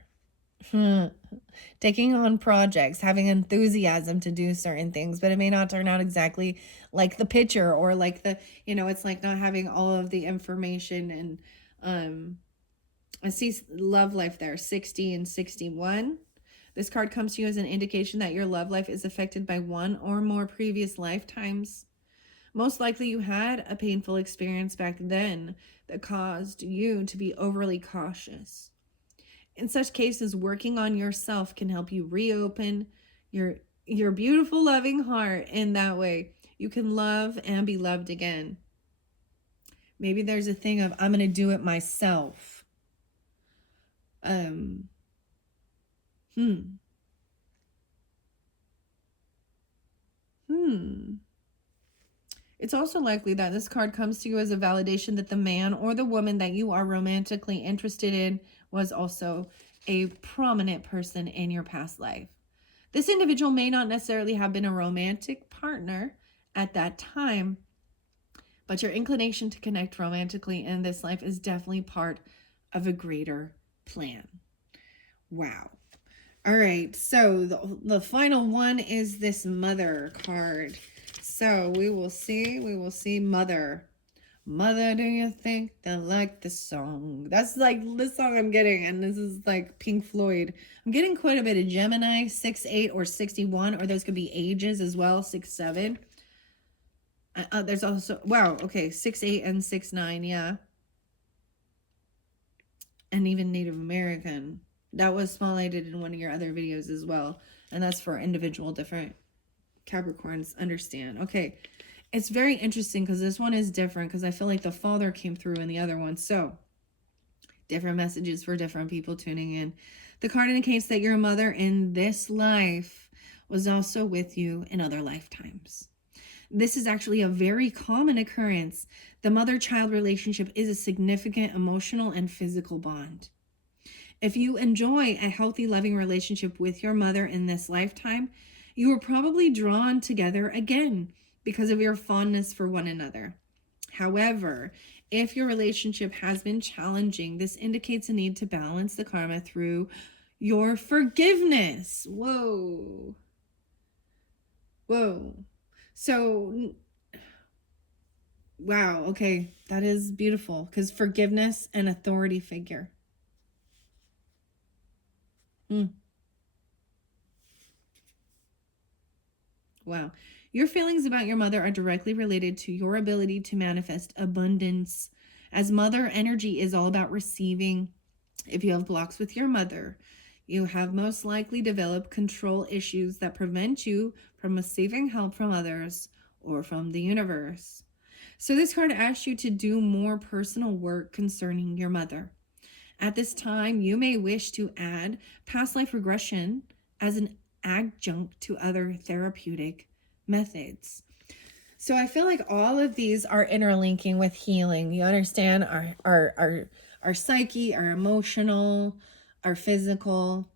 Taking on projects, having enthusiasm to do certain things, but it may not turn out exactly like the picture, or like the, it's like not having all of the information. And I see love life there, 60 and 61. This card comes to you as an indication that your love life is affected by one or more previous lifetimes. Most likely you had a painful experience back then that caused you to be overly cautious. In such cases, working on yourself can help you reopen your beautiful, loving heart. In that way, you can love and be loved again. Maybe there's a thing of, I'm going to do it myself. It's also likely that this card comes to you as a validation that the man or the woman that you are romantically interested in was also a prominent person in your past life. This individual may not necessarily have been a romantic partner at that time, but your inclination to connect romantically in this life is definitely part of a greater plan. Wow. All right, so the final one is this Mother card. So we will see Mother. Mother, do you think they like this song? That's like this song I'm getting, and this is like Pink Floyd. I'm getting quite a bit of Gemini, 6'8" or 61, or those could be ages as well, 6'7". There's also, wow, okay, 6'8" and 6'9", yeah. And even Native American. That was spotlighted in one of your other videos as well. And that's for individual different Capricorns understand. Okay. It's very interesting because this one is different because I feel like the father came through in the other one. So different messages for different people tuning in. The card indicates that your mother in this life was also with you in other lifetimes. This is actually a very common occurrence. The mother-child relationship is a significant emotional and physical bond. If you enjoy a healthy, loving relationship with your mother in this lifetime, you are probably drawn together again because of your fondness for one another. However, if your relationship has been challenging, this indicates a need to balance the karma through your forgiveness. Whoa. Whoa. So, wow, okay, that is beautiful because forgiveness and authority figure. Wow. Your feelings about your mother are directly related to your ability to manifest abundance, as mother energy is all about receiving. If you have blocks with your mother, you have most likely developed control issues that prevent you from receiving help from others or from the universe. So this card asks you to do more personal work concerning your mother. At this time, you may wish to add past life regression as an adjunct to other therapeutic methods. So I feel like all of these are interlinking with healing. You understand our psyche, our emotional, our physical.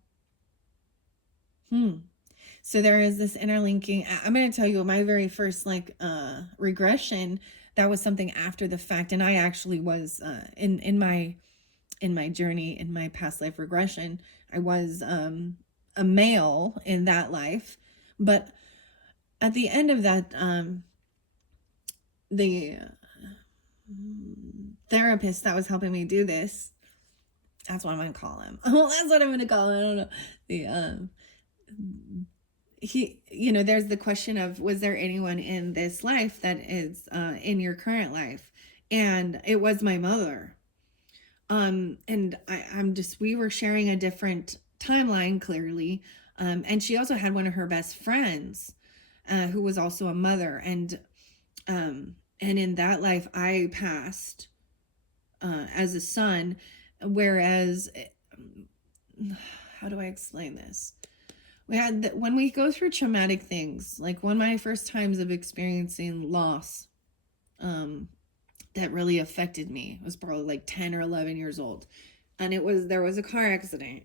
So there is this interlinking. I'm going to tell you my very first regression, that was something after the fact, and I actually was in my journey, in my past life regression, I was a male in that life. But at the end of that, the therapist that was helping me do this, that's what I'm going to call him. Oh, that's what I'm going to call him. I don't know. There's the question of, was there anyone in this life that is in your current life? And it was my mother. And we were sharing a different timeline, clearly. And she also had one of her best friends, who was also a mother. And in that life, I passed, as a son, whereas, how do I explain this? When we go through traumatic things, like one of my first times of experiencing loss, that really affected me. I was probably like 10 or 11 years old. And there was a car accident.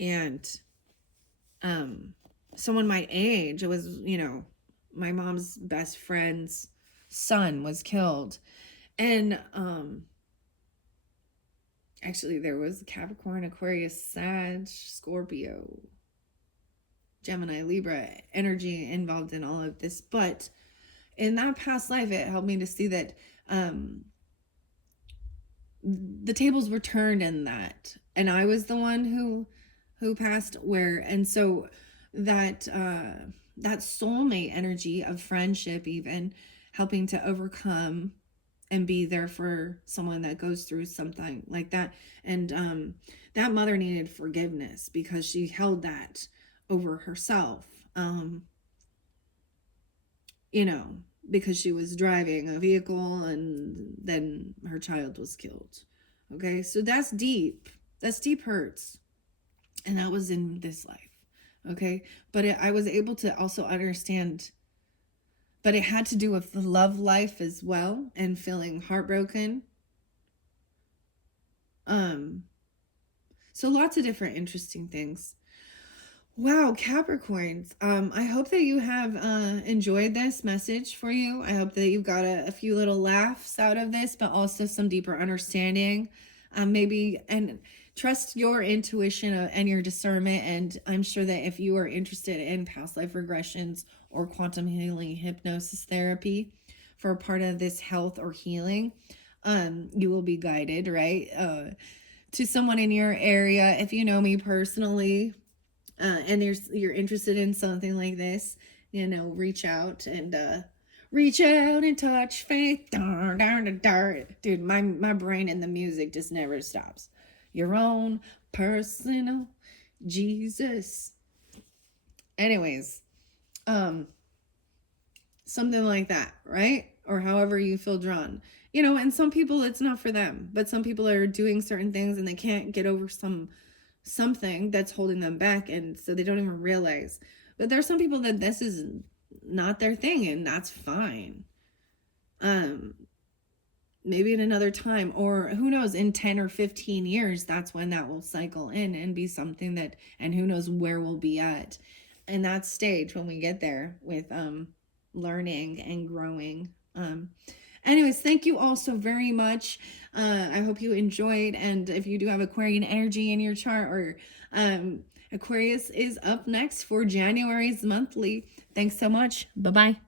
And someone my age, it was, my mom's best friend's son was killed. And actually there was Capricorn, Aquarius, Sag, Scorpio, Gemini, Libra energy involved in all of this. But in that past life, it helped me to see that the tables were turned in that, and I was the one who passed. And so that soulmate energy of friendship, even helping to overcome and be there for someone that goes through something like that. And that mother needed forgiveness because she held that over herself, because she was driving a vehicle and then her child was killed. Okay, so that's deep. That's deep hurts. And that was in this life. Okay, but I was able to also understand, but it had to do with the love life as well and feeling heartbroken. So lots of different interesting things. Wow, Capricorns. I hope that you have enjoyed this message for you. I hope that you've got a few little laughs out of this, but also some deeper understanding. Maybe, and trust your intuition and your discernment. And I'm sure that if you are interested in past life regressions or quantum healing hypnosis therapy for a part of this health or healing, you will be guided, right? To someone in your area. If you know me personally, and you're interested in something like this, reach out and touch faith. Dude, my brain and the music just never stops. Your own personal Jesus. Anyways, something like that, right? Or however you feel drawn. And some people it's not for them, but some people are doing certain things and they can't get over something that's holding them back, and so they don't even realize. But there's some people that this is not their thing, and that's fine. Maybe in another time, or who knows, in 10 or 15 years, that's when that will cycle in and be something that, and who knows where we'll be at in that stage when we get there with learning and growing. Anyways, thank you all so very much. I hope you enjoyed. And if you do have Aquarian energy in your chart, or Aquarius is up next for January's monthly. Thanks so much. Bye-bye.